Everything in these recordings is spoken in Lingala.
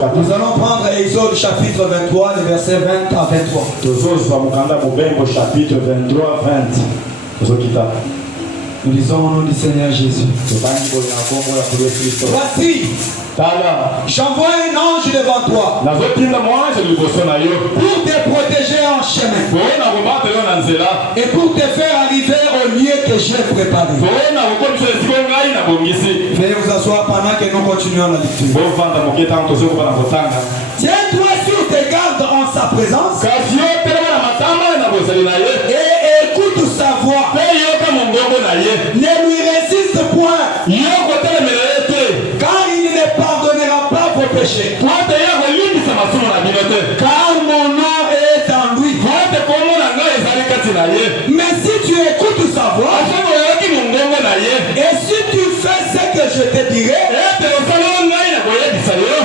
Nous allons prendre Exode chapitre 23, les versets 20 à 23. Chapitre 23, 20. Nous lisons au nom du Seigneur Jésus. Voici, j'envoie un ange devant toi pour te protéger en chemin et pour te faire arriver au lieu que j'ai préparé. Veuillez vous asseoir pendant que nous continuons la lecture. Tiens-toi sur tes gardes en sa présence et écoute sa voix. Ne lui résiste point, car il ne pardonnera pas vos péchés. Car mon nom est en lui. Mais si tu écoutes sa voix et si tu fais ce que je te dirai,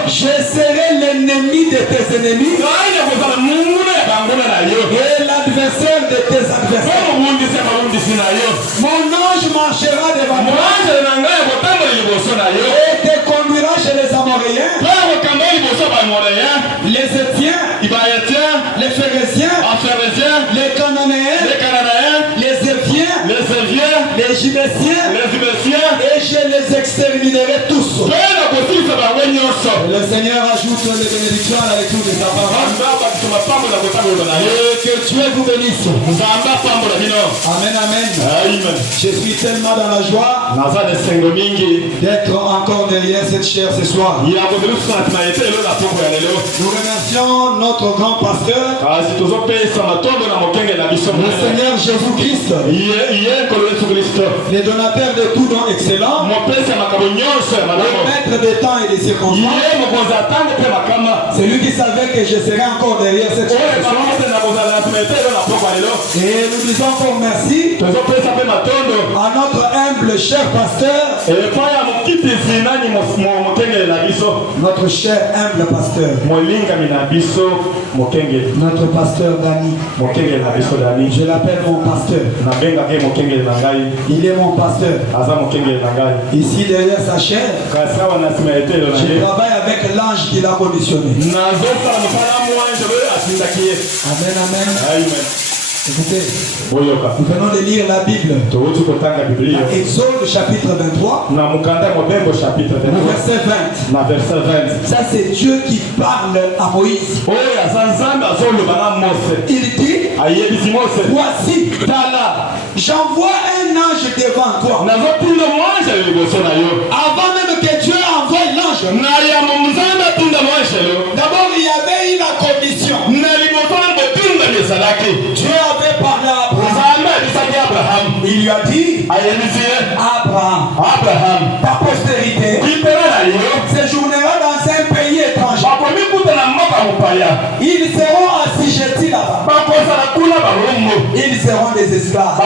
je serai l'ennemi de tes ennemis et l'adversaire de tes adversaires. Mon ange marchera devant toi et te conduira chez les Amoréens, les Étiens, les Phéréziens, les Cananéens, les Éviens, les Gibésiens, et je les exterminerai tous. Le Seigneur ajoute les bénédictions à la lecture de sa parole. Que Dieu vous bénisse. Amen, amen. Je suis tellement dans la joie d'être encore derrière cette chair ce soir. Nous remercions notre grand pasteur, le Seigneur Jésus-Christ, le donateur de tout don excellent, le maître des temps et des circonstances. C'est lui qui savait que je serais encore derrière cette chair ce soir. Et nous disons encore merci à notre humble cher pasteur, notre cher humble pasteur, notre pasteur Dani. Je l'appelle mon pasteur. Il est mon pasteur. Ici derrière sa chair, je travaille avec l'ange qui l'a conditionné. Amen, amen. Écoutez, nous venons de lire la Bible. Exode chapitre 23, verset 20. Ça c'est Dieu qui parle à Moïse. Il dit, voici, j'envoie un ange devant toi. Avant même que Dieu envoie l'ange, d'abord il y avait eu la condition. Dieu avait parlé à Abraham. Il lui a dit, Abraham, ta postérité séjournera dans un pays étranger. Ils seront assujettis là-bas. Ils seront des esclaves.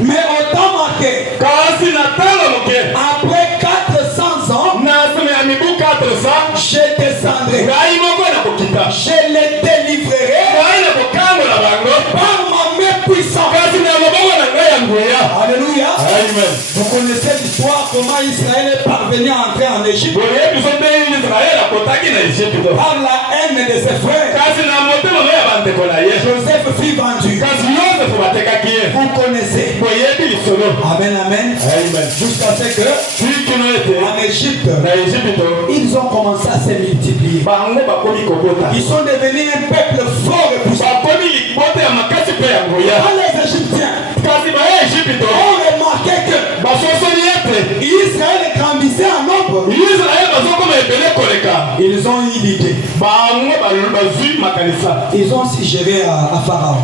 Mais au temps marqué, après 400 ans, je descendrai. Je les délivrerai par ma main puissante. Alléluia. Amen. Vous connaissez l'histoire comment Israël est parvenu à entrer en Égypte par la haine de ses frères. Joseph fut vendu. Vous connaissez. Amen, amen. Jusqu'à ce que en Égypte, ils ont commencé à se multiplier. Ils sont devenus un peuple fort et puissant. Les Égyptiens ont remarqué que Israël grandissait en nombre. Ils ont eu l'idée. Ils ont suggéré à Pharaon.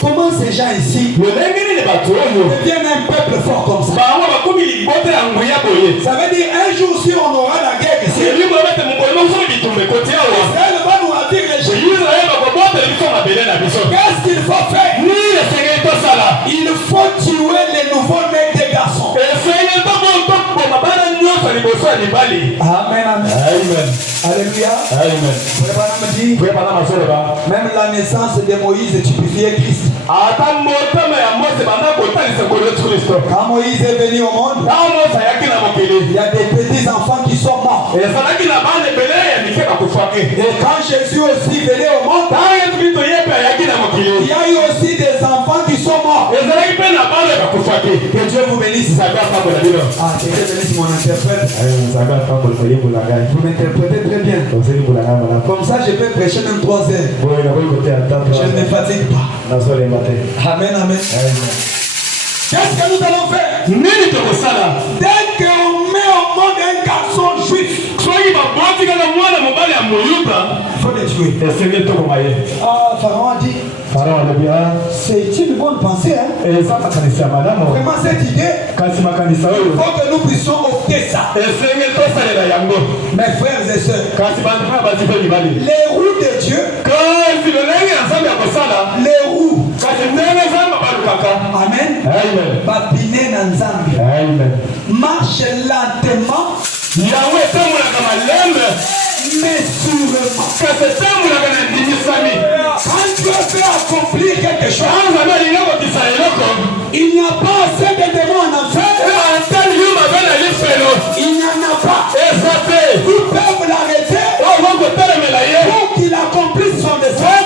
Comment ces gens ici deviennent un peuple fort comme ça? Ça veut dire un jour si on aura la guerre ici, Israël va nous ravir l'Égypte. Qu'est-ce qu'il faut faire? Il faut tuer les nouveaux-nés des garçons. Amen, amen. Alléluia. Même la naissance de Moïse typifiait Christ. Quand Moïse est venu au monde, il y a des petits enfants qui sont morts. Et quand Jésus aussi venait au monde, il y a eu aussi des enfants qui sont morts. Que Dieu vous bénisse. Ah, que Dieu bénisse mon interprète. Vous m'interprétez très bien. Comme ça, je peux prêcher même 3 heures. Je ne me fatigue pas. Amen, amen. Qu'est-ce que nous allons faire? Dès qu'on met au monde un garçon juif, il faut le tuer. Ah, Pharaon a dit, c'est une bonne pensée. Hein? Vraiment cette idée, il faut que nous puissions opter ça. Mes frères et sœurs, les roues de Dieu, les roues, amen, marche lentement, mais sûrement. Quand Dieu veut accomplir quelque chose, il n'y a pas assez de démons en enfer. Il n'y en a pas. Ils peuvent l'arrêter pour qu'il accomplisse son dessein.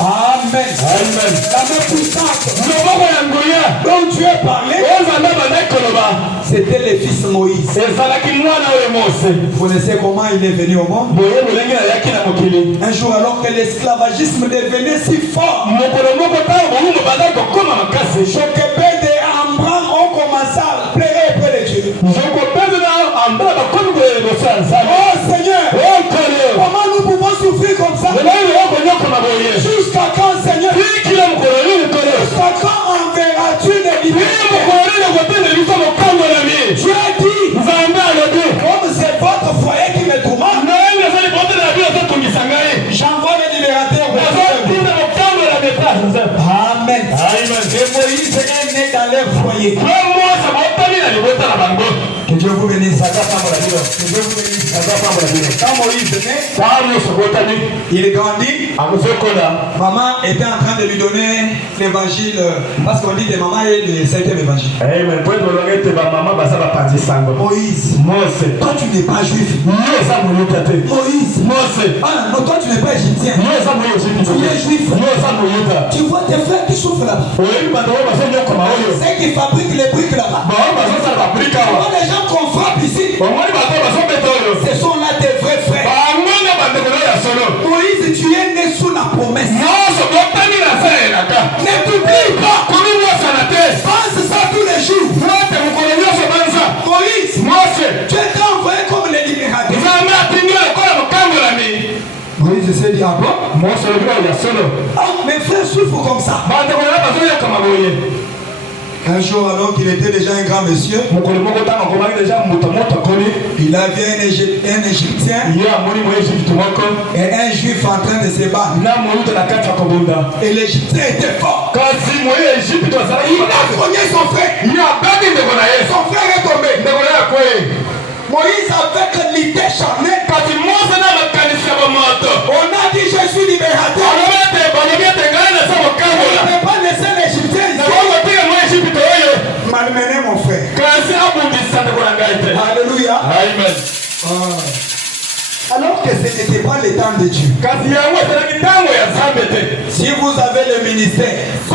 Amen. La main puissante dont Dieu parlait, c'était le fils Moïse. Vous connaissez comment il est venu au monde? Un jour, alors que l'esclavagisme devenait si fort, Jochebed et Amram ont commencé à pleurer auprès de Dieu. Oh Seigneur, comment nous pouvons souffrir comme ça? Jusqu'à quand, Seigneur? Jusqu'à quand enverras-tu des libertés? Dieu a dit, comme c'est votre foyer qui me tourmente, j'envoie les libérateurs. Amen. Et Moïse est né dans leur foyer. Que Dieu vous bénisse. Que Dieu vous bénisse. Quand Moïse est né, il grandit. Maman était en train de lui donner l'évangile. Parce qu'on dit que maman est le 5e évangile. Moïse, toi tu n'es pas juif. Moïse, ah non, toi tu n'es pas égyptien. Tu es juif. Tu vois tes frères qui souffrent là-bas. C'est qui fabriquent les briques là-bas. Les gens qu'on frappe ici, ce sont là tes vrais frères. Moïse, tu es né sous la promesse. Ne t'oublie pas. Pense ça tous les jours. Moïse, tu es envoyé comme les libérateurs. Moïse s'est dit, ah bon? Ah, mes frères souffrent comme ça. Un jour, alors qu'il était déjà un grand monsieur, il avait un Égyptien et un Juif en train de se battre. Et l'Égyptien était fort. Il a cogné son frère. Son frère est tombé. Moïse avec l'idée charnelle, on a dit je suis libérateur. On ne peut pas laisser l'Égyptien ici. Malmener mon frère. Alléluia. Amen. Alors que ce n'était pas le temps de Dieu. Si vous avez le ministère, vous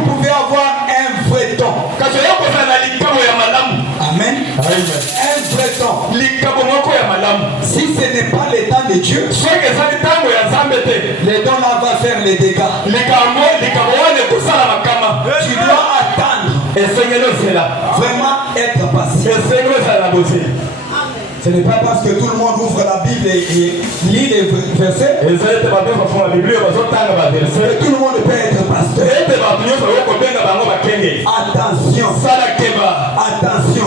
pouvez avoir un vrai don. Amen. Un vrai don. Si ce n'est pas le temps de Dieu, le don là va faire les dégâts. Tu dois attendre. Vraiment être patient. Ce n'est pas parce que tout le monde ouvre la Bible et lit les versets que tout le monde peut être pasteur. Attention. Attention.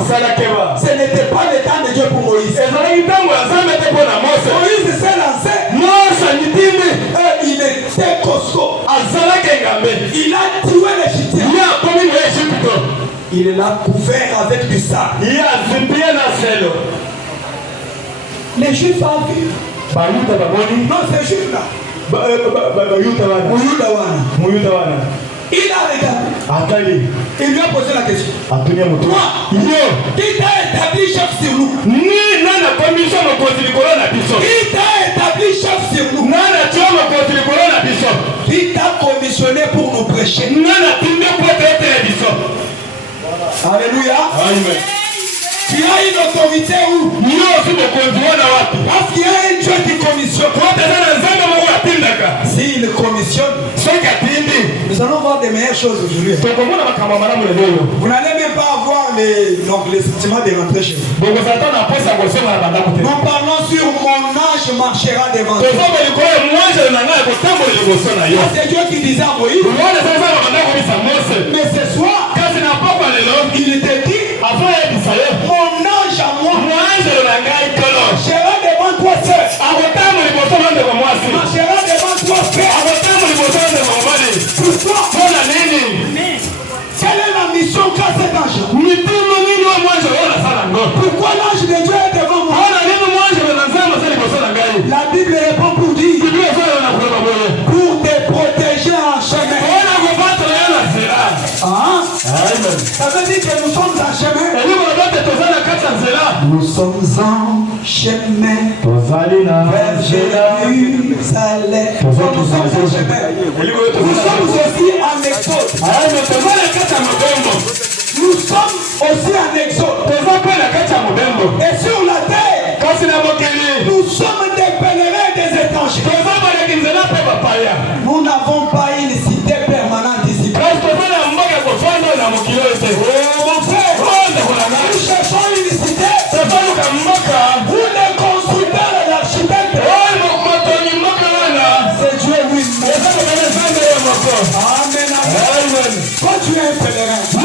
Ce n'était pas le temps de Dieu pour Moïse. Moïse s'est lancé. Il était costaud. Il a tué l'Égyptien. Il l'a couvert avec du sable. Les Juifs ont vu. Non, ces Juifs là. Il a regardé. Il lui a posé la question. Toi, qui t'a établi chef sur nous? Qui t'a établi chef sur nous? Qui t'a commissionné pour nous prêcher? Alléluia. Amen. Tu as une autorité où? Parce qu'il y a un Dieu qui commissionne. S'il commissionne, nous allons voir des meilleures choses aujourd'hui. Vous n'allez même pas avoir les sentiments de rentrer chez vous. Nous parlons sur mon ange marchera devant toi. C'est Dieu qui disait à Moïse. Mais ce soir, il te dit, mon ange à moi marchera devant toi seul. Marchera devant toi seul. Pourquoi? Quelle est la mission qu'a cet ange? Pourquoi l'ange de Dieu est devant moi? La Bible répond pour dire pour te protéger en chemin. Ça veut dire que nous sommes en chemin. Nous sommes en chemin vers Jérusalem. Nous sommes en chemin. Nous sommes aussi en exode. Nous sommes aussi en exode. Et sur la terre, nous sommes des pèlerins des étrangers. Nous n'avons pas une cité permanente ici. Mon frère, nous cherchons une cité où les constructeurs et l'architecte, c'est Dieu lui-même. Amen. Quand tu es un pèlerin, tu es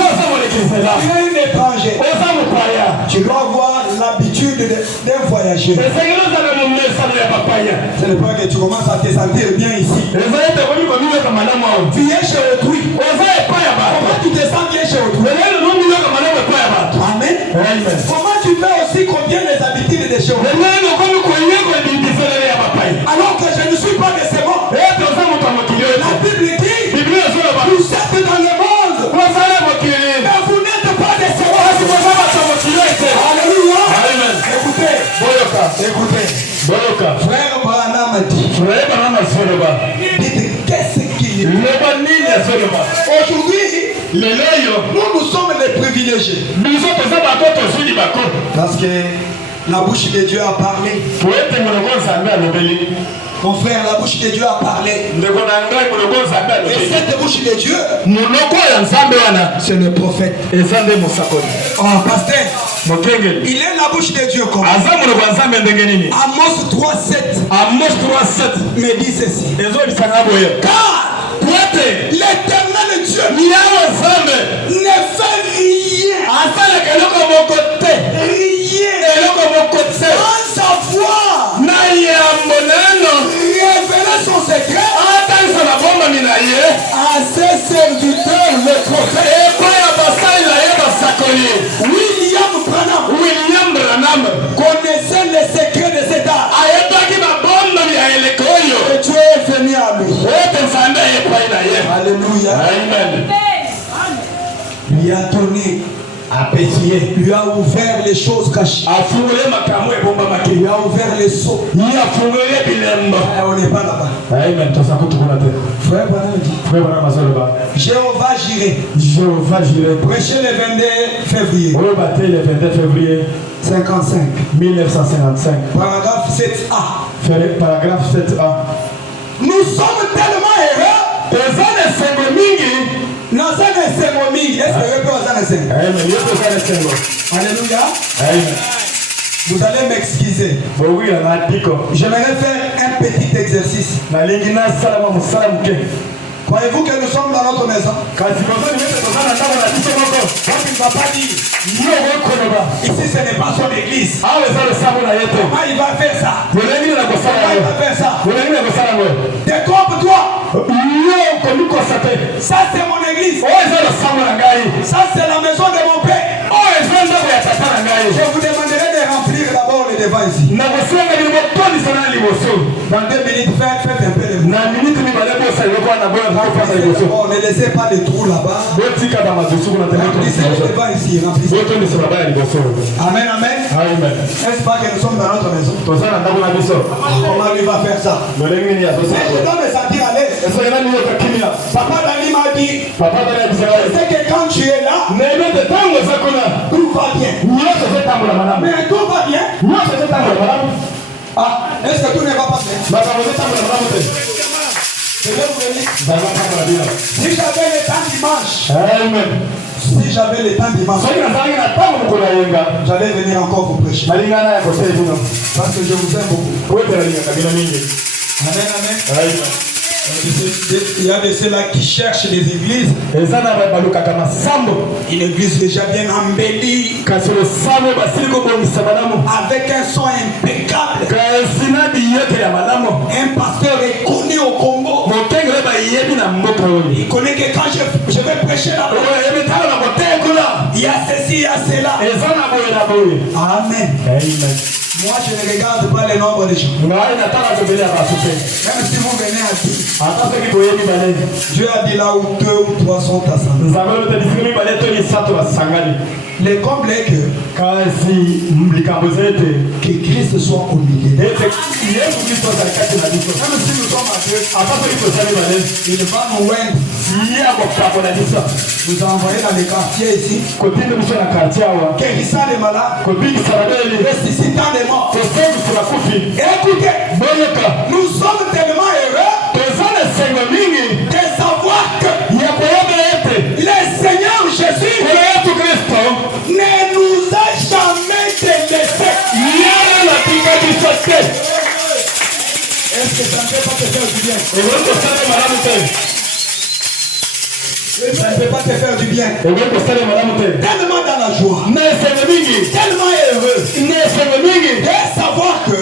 un étranger, tu dois avoir l'habitude d'un voyageur. Ce n'est pas que tu commences à te sentir bien ici. Tu es chez autrui. Comment tu te sens bien chez autrui? Amen. Comment tu peux aussi combien les habitudes de chez autrui? Alors que je ne suis pas de ce monde. La Bible dit, vous êtes dans le monde, mais vous n'êtes pas de ce monde. Alléluia. Écoutez. Frère Branham dit, qu'est-ce qu'il est? Aujourd'hui, nous sommes les privilégiés. Parce que la bouche de Dieu a parlé. Mon frère, la bouche de Dieu a parlé. Et cette bouche de Dieu, c'est le prophète. Oh, pasteur, il est la bouche de Dieu comme Amos 3:7 me dit ceci. Car l'éternel Dieu ne fait rien sans savoir révéler son secret à ses serviteurs le prophète. William Branham connaissait les secrets de cet art. Et Dieu est venu à lui. Alléluia. Amen. Lui a donné, lui a ouvert les choses cachées. Lui a ouvert les sceaux. On n'est pas là-bas. Frère Branham dit, Jéhovah Jireh. Prêcher le 22 février 1955. Paragraphe 7a. Nous sommes tellement heureux. Est-ce que Alléluia. Vous allez m'excuser. J'aimerais faire un petit exercice. Croyez-vous que nous sommes dans notre maison? Il ne va pas dire ici ce n'est pas son église. Comment il va faire ça? Détrompe-toi. Ça c'est mon église. Ça c'est la maison de mon père. Je vous demanderai de remplir d'abord les devant ici. Dans 2 minutes, faites un peu les mots. On ne laissez pas les trous là-bas. Remplissez le devant ici. Amen, amen. N'est-ce pas que nous sommes dans notre maison? Comment lui va faire ça? Je dois me sentir à l'aise. Papa Dani m'a dit, c'est que quand tu es là, tout va bien. Mais tout va bien. Ah, est-ce que tout ne va pas bien? Je vais vous dire. Si j'avais le temps dimanche, si j'avais le temps dimanche, j'allais venir encore vous prêcher. Parce que je vous aime beaucoup. Amen, amen. Il y a de ceux-là qui cherchent des églises. Une église déjà bien embellie, avec un son impeccable, un pasteur est connu au Congo. Il connaît que quand je vais prêcher là-bas, il y a ceci, il y a cela. Amen. Moi, je ne regarde pas le nombre de gens. Même si vous venez à 10, Dieu a dit là où 2 ou 3 sont assemblés. Le comble est que Christ soit au milieu. Même si nous sommes à Dieu, il va nous oindre. Nous a envoyé dans les quartiers ici, guérissant les malades, ressuscitant les morts. Écoutez, nous sommes tellement heureux de savoir que le Seigneur Jésus ne nous a jamais délaissés. Est-ce que ça ne peut pas te faire du bien? Ça ne peut pas te faire du bien. Tellement dans la joie, tellement heureux de savoir que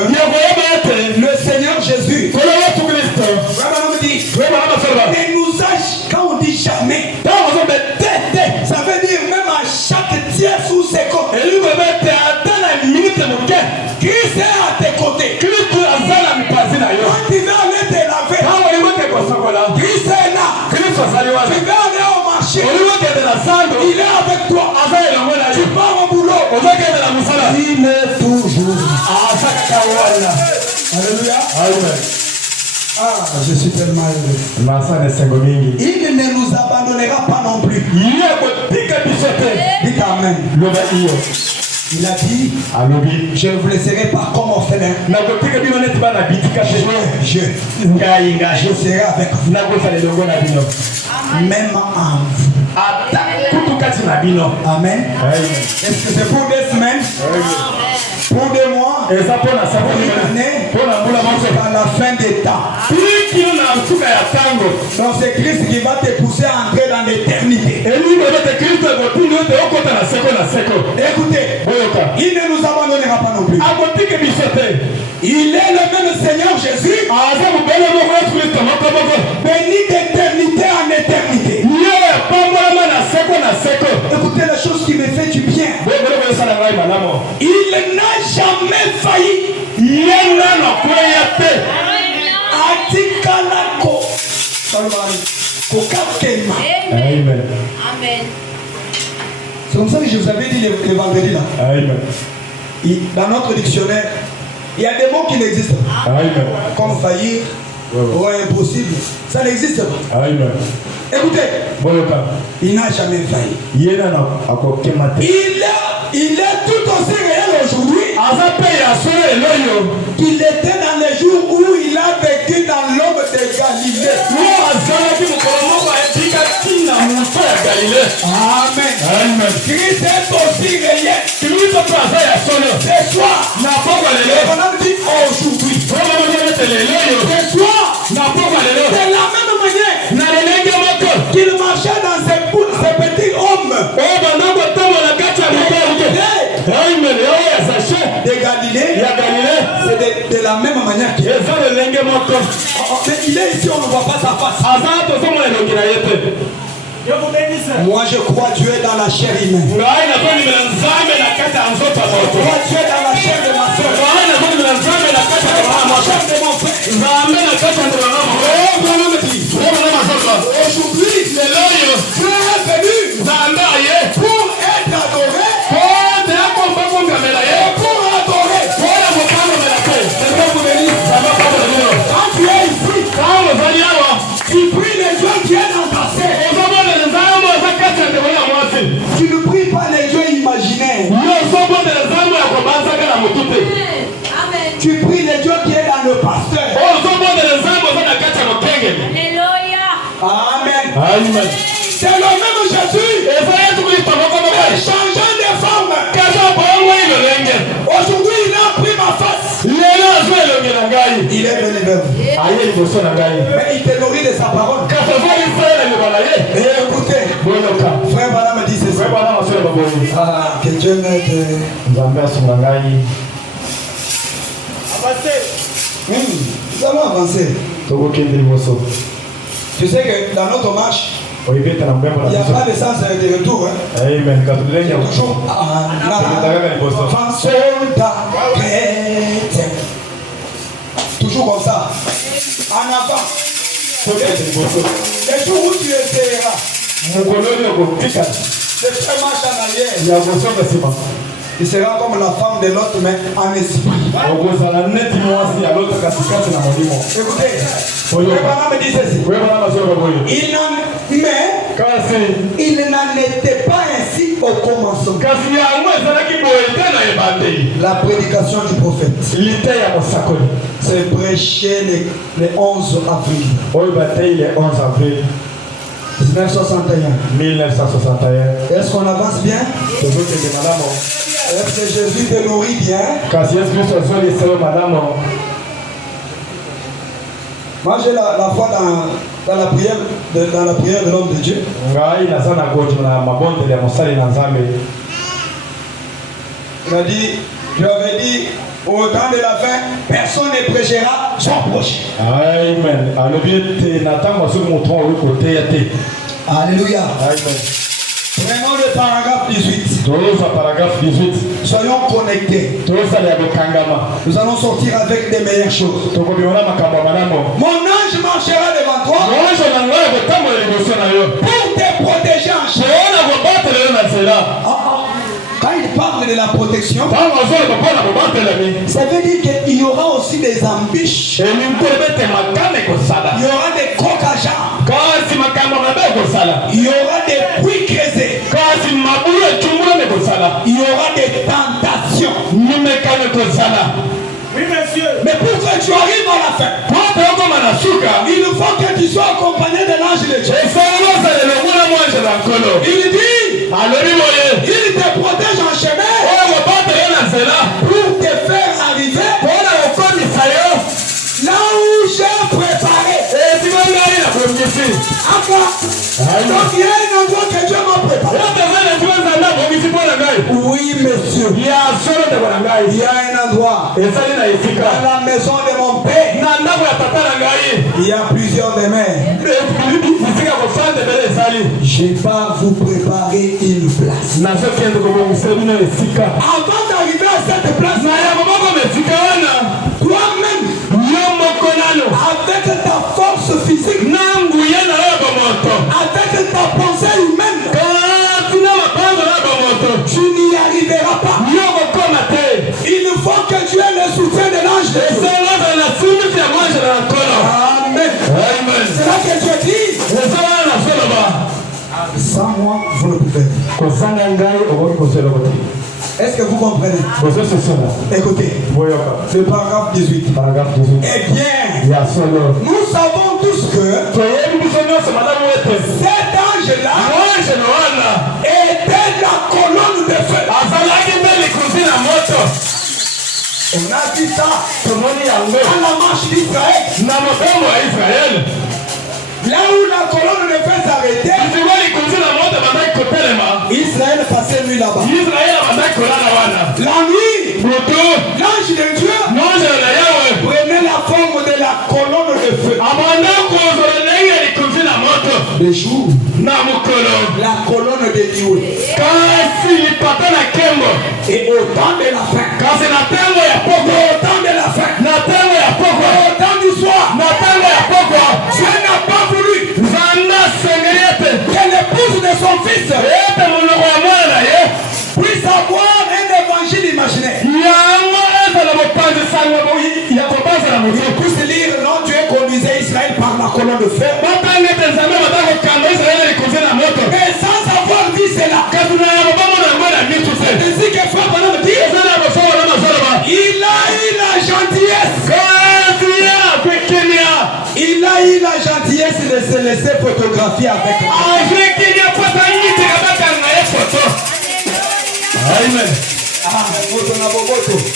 le Seigneur Jésus ne nous a, quand on dit jamais, ça veut dire même à chaque tierce ou seconde, Christ est à tes côtés. Quand tu veux aller te laver, Christ est là. Tu veux aller au marché, il est avec toi. Tu pars au boulot, il est toujours. Alléluia. Ah, je suis tellement heureux. Il ne nous abandonnera pas non plus. Dites Amen. Il a dit, je ne vous laisserai pas comme orphelin. Je serai avec vous. Même en vous. Amen. Est-ce que c'est pour 2 semaines? Pour 2 mois? Pour une année? À la fin des temps. Donc c'est Christ qui va te pousser à entrer dans l'éternité. Écoutez, il ne nous abandonnera pas non plus. Il est le même Seigneur Jésus, béni d'éternité en éternité. Écoutez la chose qui me fait du bien. Il n'a jamais failli. Amen. C'est comme ça que je vous avais dit le vendredi là. Amen. Dans notre dictionnaire, il y a des mots qui n'existent pas. Amen. Comme faillir ou impossible. Ça n'existe pas. Amen. Écoutez, il n'a jamais failli. Il est tout aussi réel aujourd'hui qu'il était dans les jours où il a vécu dans l'homme de Galilée. Amen. Christ est aussi réel. Ce soir, on a dit aujourd'hui. Ce soir, de la même manière qu'il marchait dans ces petits hommes de Galilée, c'est de la même manière qu'il est. Mais il est ici, on ne voit pas sa face. Moi je crois Dieu est dans la chair humaine. Je crois Dieu est dans la chair de ma soeur. Amen. C'est le même Jésus. Changeant de forme. Aujourd'hui, il a pris ma face. Il est venu vers vous. Mais il te nourrit de sa parole. Et écoutez, frère Bala me dit ceci. Ah, que Dieu m'aide. Nous allons avancer. Tu sais que dans notre marche, il n'y a pas de sens de retour. Hein? Amen. Toujours en avant. Soldat chrétien. Toujours comme ça. En avant. Les jours où tu essaieras de faire marche en arrière, il sera comme la femme de l'autre, mais en esprit. Écoutez, le madame me dit ceci. Il n'en était pas ainsi au commencement. La prédication du prophète. C'est prêché le 11 avril. 1961. Est-ce qu'on avance bien? Est-ce que Jésus te nourrit bien? Moi j'ai la foi dans la prière de l'homme de Dieu. Il a dit, je lui avais dit, au temps de la fin, personne ne prêchera son prochain. Amen. Alléluia. Amen. Prenons le paragraphe 18. Soyons connectés. Nous allons sortir avec des meilleures choses. Mon ange marchera devant toi pour te protéger en chair. Quand il parle de la protection, ça veut dire qu'il y aura aussi des embûches. Il y aura des coques à jambes. Il y aura des puits creusés. Il y aura des tentations. Oui, monsieur. Mais pour que tu arrives à la fin, il faut que tu sois accompagné de l'ange de Dieu. Il dit, il te protège en chemin pour te faire arriver là où j'ai préparé. Donc il y a un endroit que Dieu m'a préparé. Oui, monsieur. Il y a un endroit dans la maison de mon père. Il y a plusieurs demeures. Je vais vous préparer une place. Avant d'arriver à cette place, toi-même, avec ta force physique, avec ta pensée humaine, tu n'y arriveras pas. Il faut que tu aies le soutien de l'ange de Dieu. Amen. C'est là que Dieu dit, sans moi, vous ne pouvez. Est-ce que vous comprenez? Écoutez, le paragraphe 18. Eh bien, nous savons tous que cet ange-là était la colonne de feu. On a dit ça à la marche d'Israël. Là où la colonne de feu s'arrêtait, Israël passait nuit là-bas. La nuit, l'ange de Dieu prenait la forme de la colonne de feu. Le jour, la colonne de Dieu. Et au temps de la fin, au temps de la fin, au temps du soir, Dieu n'a pas voulu que l'épouse de son fils puisse avoir un évangile imaginaire. Il puisse lire, non, Dieu conduisait Israël par la colonne de feu. Mais sans avoir dit cela, ainsi que frère Branham dit, il a eu la gentillesse. Il a eu la gentillesse de se laisser photographier. photographier avec Amen.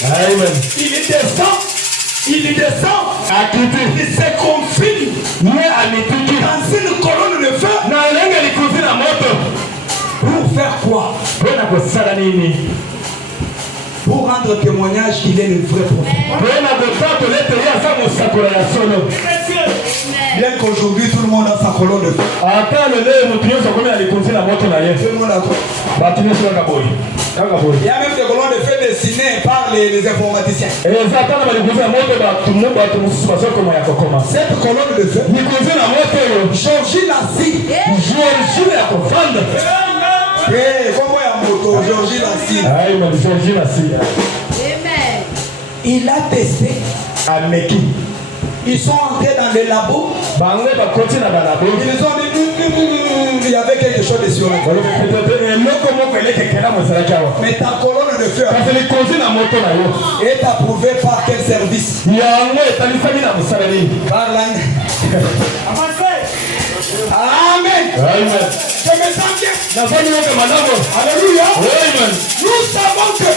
Amen. Il descend, il se confine dans une colonne de feu. Pour faire quoi? Pour rendre témoignage qu'il est le vrai prophète. Bien qu'aujourd'hui tout le monde a sa colonne de feu. Tout le monde a quoi? Il y a même des colonnes de feu dessinées par les informaticiens. Cette colonne de feu, Georgie Lassie. Comment il y a moto? Georgie Lassie. Il a testé. Ils sont entrés dans les labos. Ils ont dit il y avait quelque chose de sur mais ta colonne de feu est approuvée par quel service? Par l'année. Amen. Je me sens bien. Alléluia. Nous savons que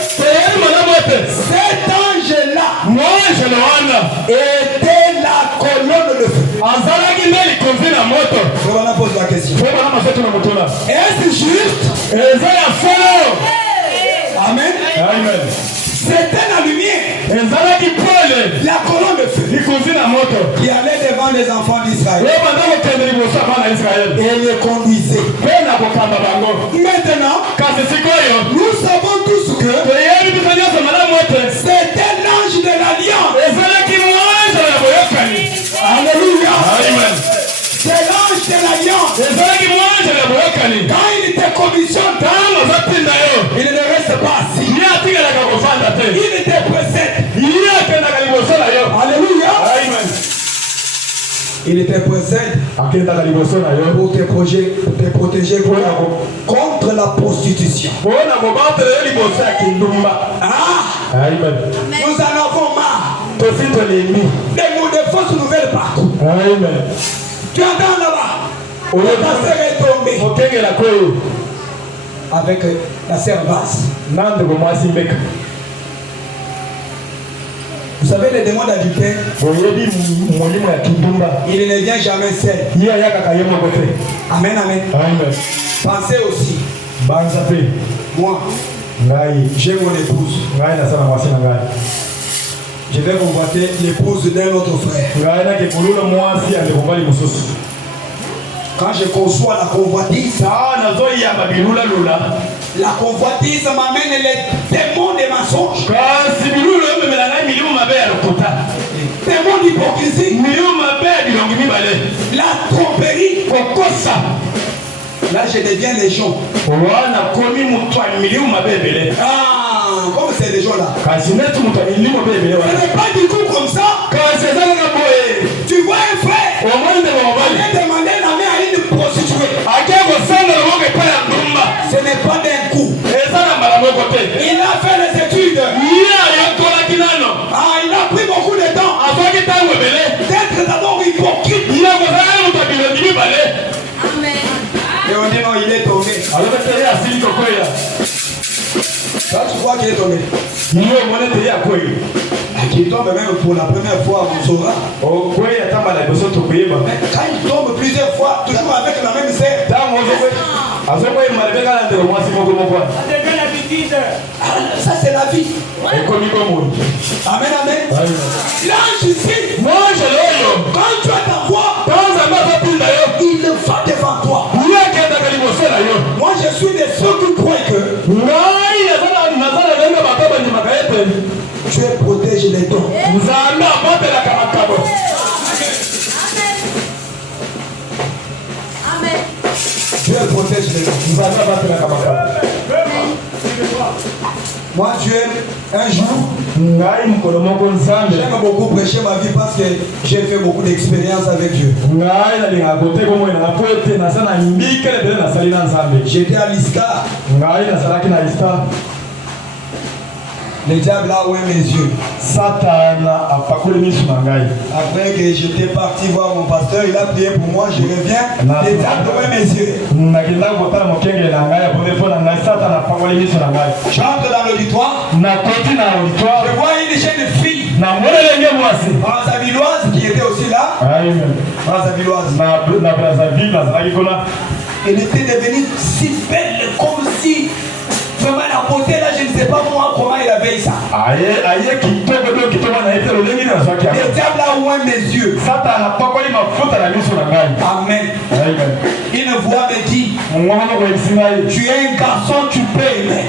cet ange-là était la colonne de feu. On pose la question. Est-ce juste? Amen. C'était la lumière, la colonne de feu qui allait devant les enfants d'Israël et les conduisait. Maintenant, nous savons tous que c'était l'ange de l'alliance. Alléluia. C'est l'ange de l'alliance. Quand il te commissionne, il ne reste pas assis. Il te précède. Alléluia. Il te précède pour te protéger contre la prostitution. Nous en avons marre des mots de fausses nouvelles partout. Tu entends là-bas? Le pasteur est tombé avec la servasse. Vous savez, les démons d'adultère, il ne vient jamais seul. Amen, amen. Pensez aussi. Moi, j'ai mon épouse. Je vais convoiter l'épouse d'un autre frère. Quand je conçois la convoitise, la convoitise m'amène les démons des mensonges, démons d'hypocrisie, la tromperie. Là, je deviens les gens. Comme c'est les gens là. Ce n'est pas du tout comme ça. Tu vois un frère, on vient demander la main à une prostituée. Ce n'est pas d'un coup. Il a fait les études. Il a pris beaucoup de temps. D'être d'abord hypocrite. Et on dit non, il est tombé. Ça, tu crois qu'il est tombé? Qui tombe même pour la première fois, on saura. Quand il tombe plusieurs fois, toujours avec la même sœur. Ça, c'est la vie. Amen, amen. L'ange ici, quand tu as ta voix, il va devant toi. Moi, je suis de ceux qui croient que Dieu protège les dons. Dieu protège les dons. Moi, Dieu, un jour, j'aime beaucoup prêcher ma vie parce que j'ai fait beaucoup d'expérience avec Dieu. J'étais à l'ISCA. Le diable a oué mes yeux. Après que j'étais parti voir mon pasteur, il a prié pour moi, je reviens. Le diable a oué mes yeux. J'entre dans l'auditoire. Je vois une jeune fille. Brazzavilleoise qui était aussi là. Brazzavilleoise. Elle était devenue si belle comme si. Vraiment la beauté là, je ne sais pas comment il avait ça. Le diable a oué mes yeux. Amen. Une voix me dit, tu es un garçon, tu peux aimer.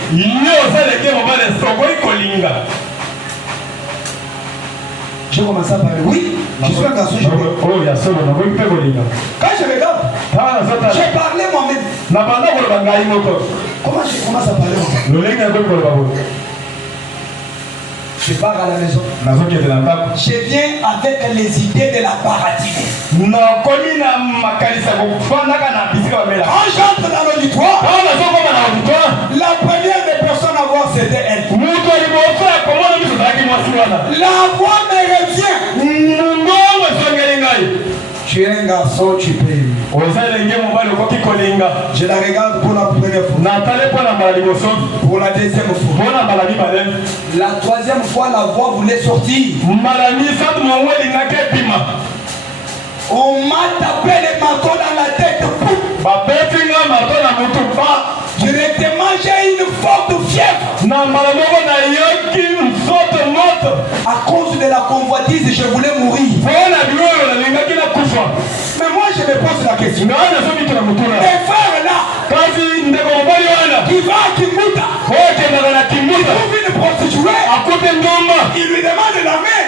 J'ai commencé à parler. Oui, je suis un garçon, je peux. Quand je regarde, j'ai parlé moi-même. Comment je commence à parler? Je pars à la maison. Je viens avec les idées de la baratine. Quand j'entre dans l'auditoire, la première des personnes à voir c'était elle. La voix me revient. Tu es un garçon, tu peux aimer. Je la regarde pour la première fois. Pour la deuxième fois. La troisième fois, la voix voulait sortir. On m'a tapé les marteaux dans la tête. Je n'étais mangé une forte fièvre. À cause de la convoitise, je voulais mourir. Mais moi, je me pose la question. Mes frères là, qui va à Kimuta, il trouve une prostituée, il lui demande la main.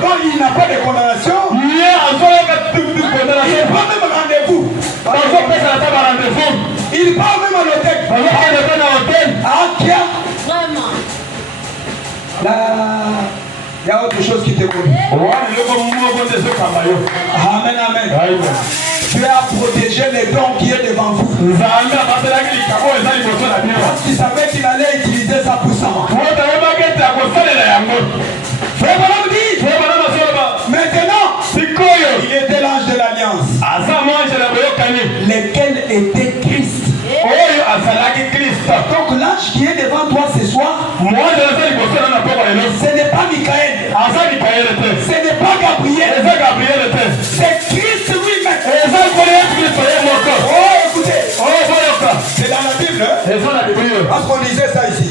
Donc il n'a pas de condamnation. Il prend même rendez-vous. Il part même à l'hôtel. Ah, tiens. Vraiment. Là, il y a autre chose qui te connaît. Amen, amen. Dieu a protégé les dons qui est devant vous. Tu savais qu'il allait utiliser ça pour ça. Frère Branham dit, maintenant, il était l'ange de l'alliance. Lequel était Christ. Donc l'ange qui est devant toi ce soir, ce n'est pas Michael, ce n'est pas Gabriel, c'est Christ lui-même. Oh écoutez, c'est dans la Bible, parce qu'on disait ça ici.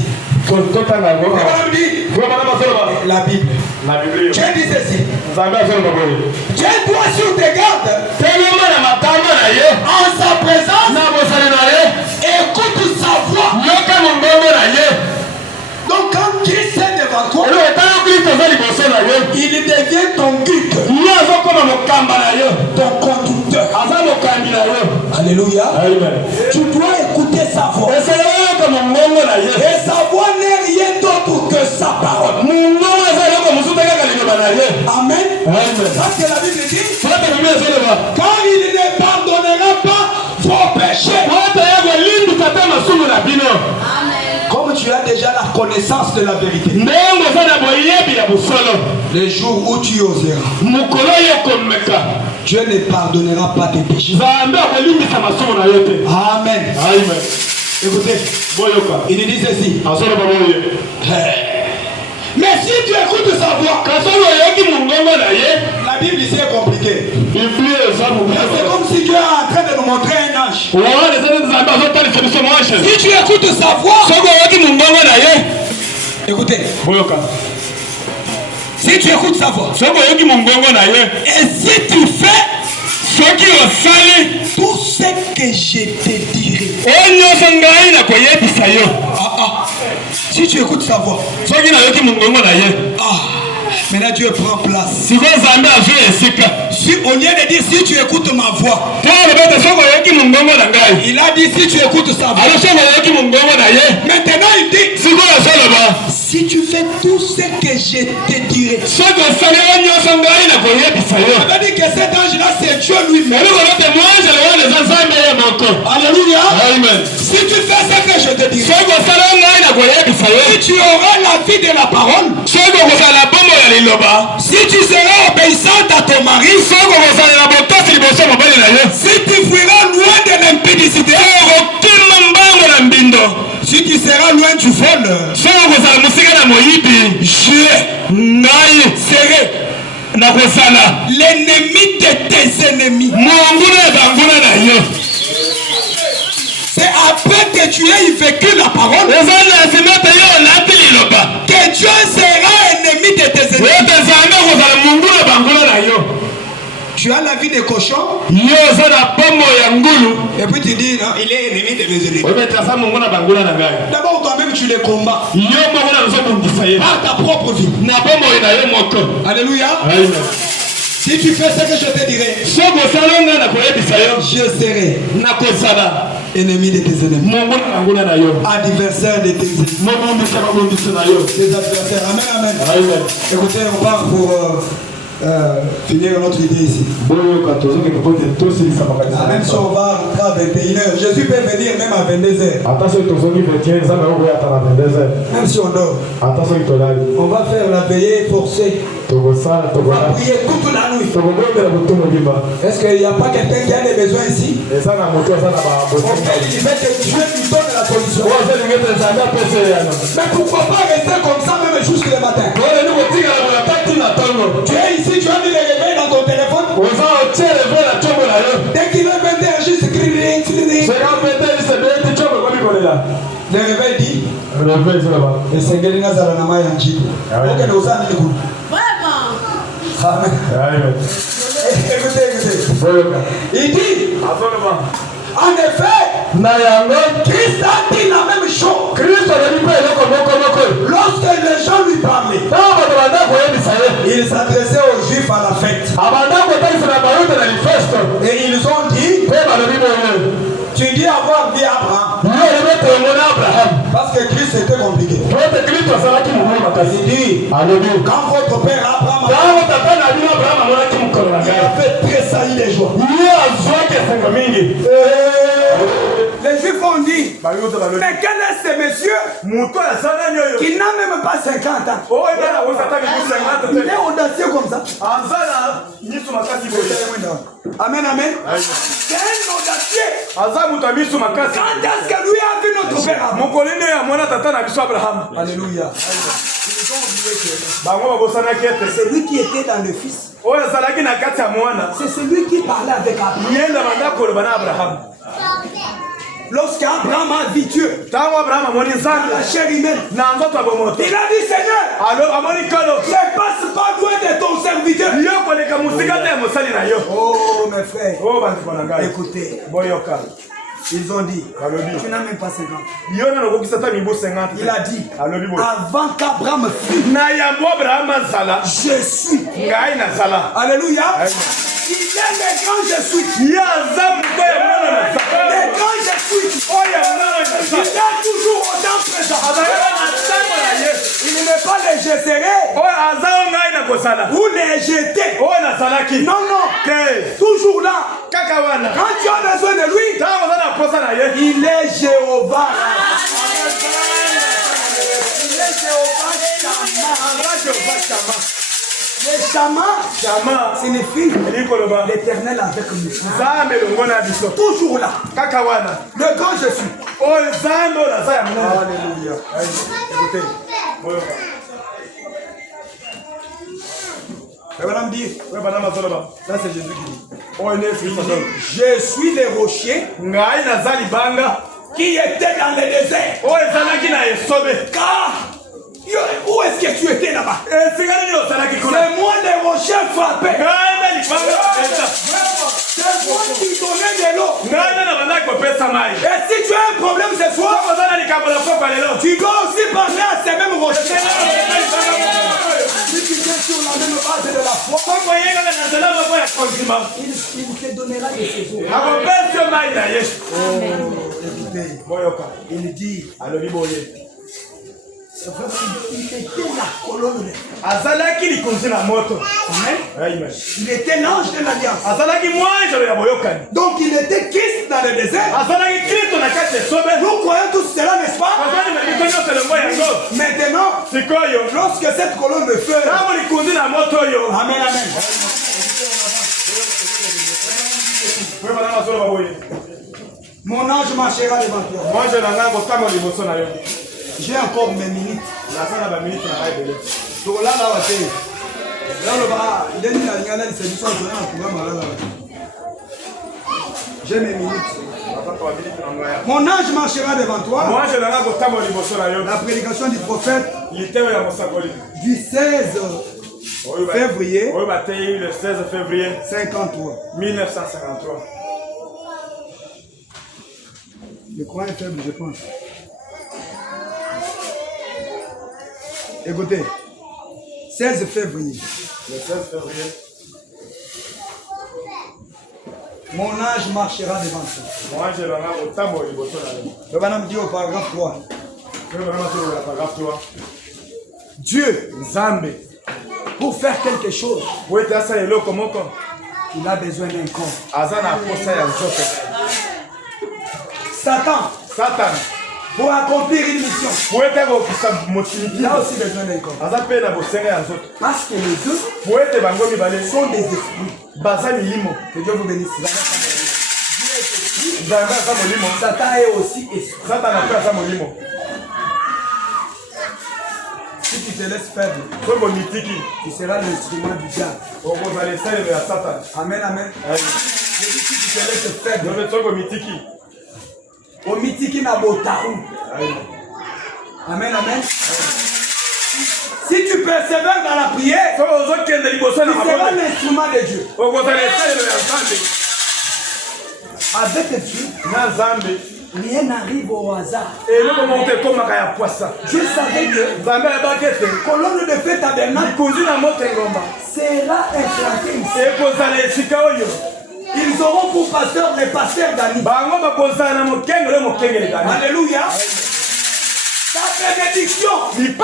La Bible. Dieu dit ceci. Dieu doit sur tes gardes en sa présence. Écoute sa voix. Donc quand Christ est devant toi, il devient ton guide, ton conducteur. Alléluia. Tu dois écouter sa voix. Et sa voix n'est rien d'autre que sa parole. Amen. Parce que la Bible dit, quand il ne pardonnera pas vos péchés. Comme tu as déjà la connaissance de la vérité, le jour où tu oseras, Dieu ne pardonnera pas tes péchés. Amen. Écoutez, il dit ceci. Mais si tu écoutes sa voix, la Bible ici est compliquée. C'est comme si Dieu est en train de nous montrer un ange. Si tu écoutes sa voix, écoutez, si tu écoutes sa voix, et si tu fais tout ce que je te dirai, si tu écoutes sa voix, maintenant Dieu prend place. Si au lieu de dire si tu écoutes ma voix, il a dit si tu écoutes sa voix. Maintenant il dit Si tu fais tout ce que je te dirai. Ça veut dire que cet ange-là, c'est Dieu lui-même. Alléluia. Amen. Si tu fais ce que je te dirai, si tu auras la vie de la parole, si tu seras obéissante à ton mari, si tu fuiras loin de l'impudicité, si tu seras loin du vol, je serai l'ennemi de tes ennemis. C'est après que tu aies vécu la parole que Dieu sera ennemi de tes ennemis. Tu as la vie de cochon. Et puis tu dis non, il est ennemi de mes ennemis. D'abord toi-même tu les combats par ta propre vie. Alléluia. Si tu fais ce que je te dirai, je serai ennemi de tes ennemis, adversaire de tes adversaires. Amen, amen. Écoutez, on part pour finir notre idée ici. Même si on va rentrer à 21h, Jésus peut venir même à 22h. Même si on dort, on va faire la veillée forcée. On va prier toute la nuit. Est-ce qu'il n'y a pas quelqu'un qui a des besoins ici? Il fait que Dieu lui donne la solution. Mais pourquoi pas rester comme ça même jusqu'au matin? Tu es ici, tu as mis les réveils dans ton téléphone. Dès qu'il est 21, juste crier. Le réveil dit. Le Seigneur n'a pas de maille en Dieu. Amen. Écoutez. Il dit. En effet, Christ a dit la même chose. Lorsque les gens lui parlaient, il s'adressait aux Juifs à la fête. Et ils ont dit, tu dis avoir dit Abraham. Parce que Christ était compliqué. Il dit, quand votre père Abraham il a fait tressaillir les joies. Les Juifs ont dit, mais quel est ce monsieur qui n'a même pas 50 ans? Il est audacieux comme ça. Amen, amen. C'est un audacieux. Quand est-ce que lui a vu notre père Abraham? Alléluia. Ils ont oublié que c'est lui qui était dans le fils. C'est celui qui parlait avec Abraham. Lorsqu'Abraham a vu Dieu dans la chair humaine, il a dit Seigneur, je passe pas loin de ton serviteur. Oh mes frères, écoutez, ils ont dit, tu n'as même pas 50. Il a dit, avant qu'Abraham fût, je suis. Alléluia. Il est le grand je suis. Le grand je suis. Il est toujours autant présent. Il n'est pas les je serai ou les jeter. Non, non. Toujours là. Quand tu as besoin de lui, il est Jéhovah. Il est Jéhovah Shammah. Le Shammah signifie l'éternel avec nous. Toujours là. Le grand je suis. Alléluia. Écoutez. Ça c'est Jésus qui dit. Je suis le rocher qui était dans le désert. Car où est-ce que tu étais là-bas? C'est moi le rocher frappé. C'est moi qui donnais de l'eau. Et si tu as un problème ce soir, tu dois aussi parler à ces mêmes rochers. Si tu viens sur la même base de la foi, il te donnera des séjours. Écoutez, il dit Il était la colonne. Azalaki likonzi na moto. Amen. Amen. Il était l'ange de l'alliance. Azalaki mwanzo ya boyokani. Donc il était Christ dans le désert. Azalaki Kristo na kati ya sobe. Nous croyons tous cela, n'est-ce pas? Maintenant, sikoyo lorsque cette colonne de feu, kama likonzi na moto yo. Amen, amen. Mon ange marchera devant toi. Moi je n'ai pas de liboso na yo. J'ai encore mes minutes. La sana ba minute na raibele. Donc là, là, le bras, il est mis à l'ingana, il s'est dit, j'ai mes minutes. Mon ange marchera devant toi. Moi je n'ai pas de liboso na yo. La prédication du prophète du 16 février le 16 février 53. 1953. Le courant est faible, je pense. Écoutez, 16 février. Le 16 février. Mon ange marchera devant toi. Moi je n'ai pas de liboso na yo. Le bonhomme dit au paragraphe 3. Paragraphe 3. Dieu, Zambe, pour faire quelque chose, il a besoin d'un corps. Satan, pour accomplir une mission, il a aussi besoin d'un corps. Parce que les deux sont des esprits. Que Dieu vous bénisse. Satan est aussi esprit. Si tu te laisses faible, tu seras l'instrument du diable. Amen, amen. Si tu te laisses faible, au mitiki na botaou. Amen, amen. Si tu persévères dans la prière, tu seras l'instrument de Dieu. Avec Dieu, rien n'arrive au hasard. Dieu savait que colonne de feu tabernacle sera implantée. Ils auront pour pasteur les pasteurs d'Annie. Alléluia. Ta bénédiction est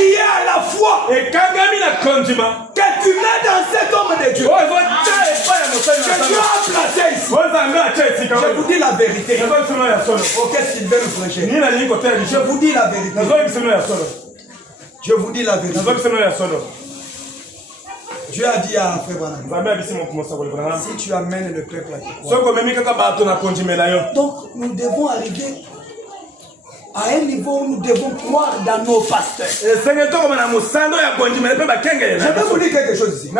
liée à la foi que tu mets dans cet homme de Dieu. Que Dieu a placé ici. Je vous dis la vérité. Oh, qu'est-ce qu'il veut nous prêcher? Je vous dis la vérité. Je vous dis la vérité. Dieu a dit à Frère Branham, si tu amènes le peuple à te croire. Donc nous devons arriver à un niveau où nous devons croire dans nos pasteurs. Je vais vous dire quelque chose ici.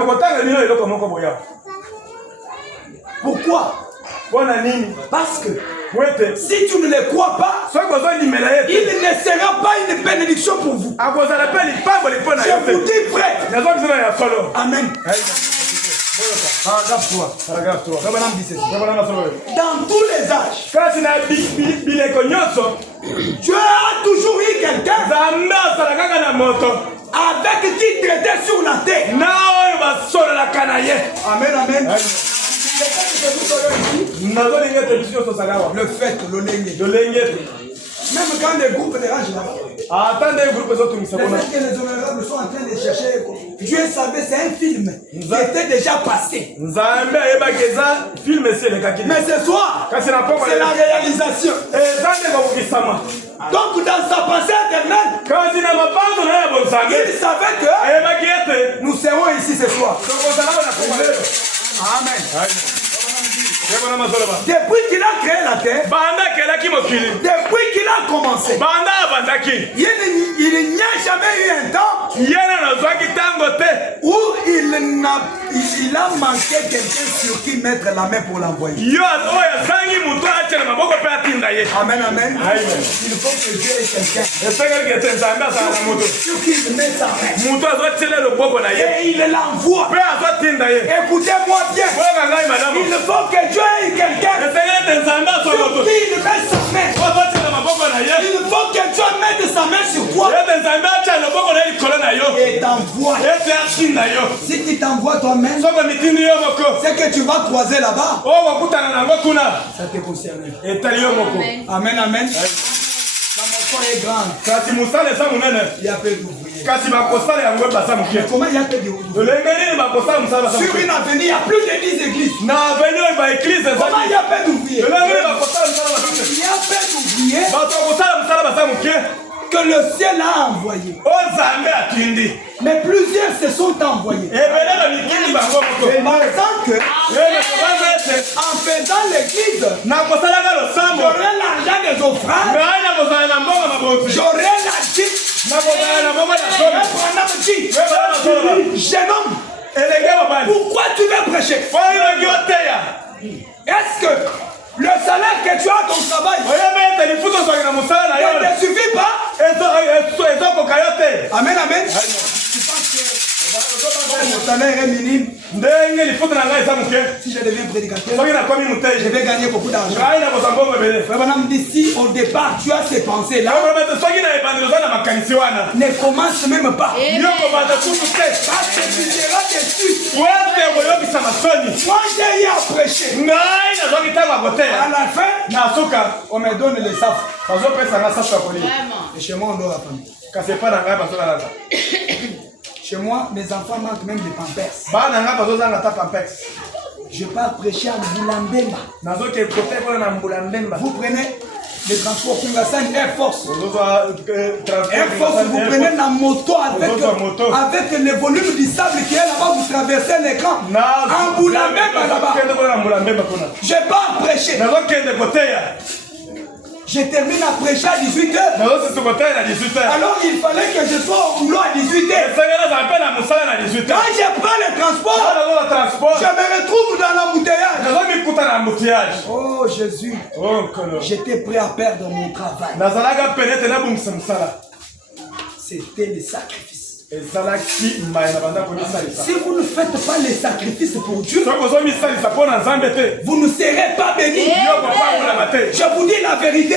Pourquoi? Parce que si tu ne les crois pas, il ne sera pas une bénédiction pour vous. Je vous dis prêt. Amen. Paragraphe 3. Dans tous les âges, Dieu a toujours eu quelqu'un avec qui traiter sur la terre. Amen, amen. Le fait, le même quand les groupes dérangent là-bas, les honorables sont en train de chercher. Dieu savait, c'est un film qui était déjà passé. Mais ce soir, c'est la réalisation. Donc dans sa pensée éternelle, il savait que nous serons ici ce soir. Amen. Depuis qu'il a créé la terre, depuis qu'il a commencé, il n'y a jamais eu un temps où il a manqué quelqu'un sur qui mettre la main pour l'envoyer. Amen, amen. Il faut que Dieu ait quelqu'un sur qui il met sa main et il l'envoie. Écoutez-moi bien. Il faut que Dieu ait quelqu'un sur qui il met sa main. Il faut que Dieu mette sa main sur toi et t'envoie. Si tu t'envoies toi-même, c'est que tu vas croiser là-bas. Ça te concerne. Amen, amen. est grande. Kasi musala eza munene. Il y a peu d'ouvriers. Kasi bakosala yango basa mukie. Comment il y a peu d'ouvriers? Lengeni bakosala musala basa. Sur une avenue, il y a plus de 10 églises. Na avenue ba église eza. Comment il y a peu d'ouvriers? Lengeni bakosala musala basa. Il y a peu d'ouvriers. Bakosala musala basa mukie. Que le ciel a envoyé. Mais plusieurs se sont envoyés. Pensant que en faisant l'église, j'aurai l'argent des offrandes, j'aurai la dîme, jeune homme, pourquoi tu veux prêcher? Est-ce que le salaire que tu as à ton travail ne te suffit pas? Amen, amen. Tu penses que mon salaire est minime? Si je deviens prédicateur, je vais gagner beaucoup d'argent. Si au départ tu as ces pensées là, ne commence même pas. Parce que tu seras déçu. Moi j'ai eu à prêcher. À la fin, on me donne les safs. Et chez moi on dort la famille. Chez moi, mes enfants manquent même de pampers. Je pars prêcher à Mbulambemba. Vous prenez le transport Kungasan Air Force. Air Force, vous prenez la moto avec le volume du sable qui est là-bas, vous traversez l'écran. En Mbulambemba là-bas. Je pars prêcher. Je termine à prêcher à 18h. Alors il fallait que je sois au boulot à 18h. Quand je prends le transport, je me retrouve dans l'embouteillage. Oh Jésus, j'étais prêt à perdre mon travail. C'était le sacrifice. Si vous ne faites pas les sacrifices pour Dieu, vous ne serez pas bénis. Je vous dis la vérité.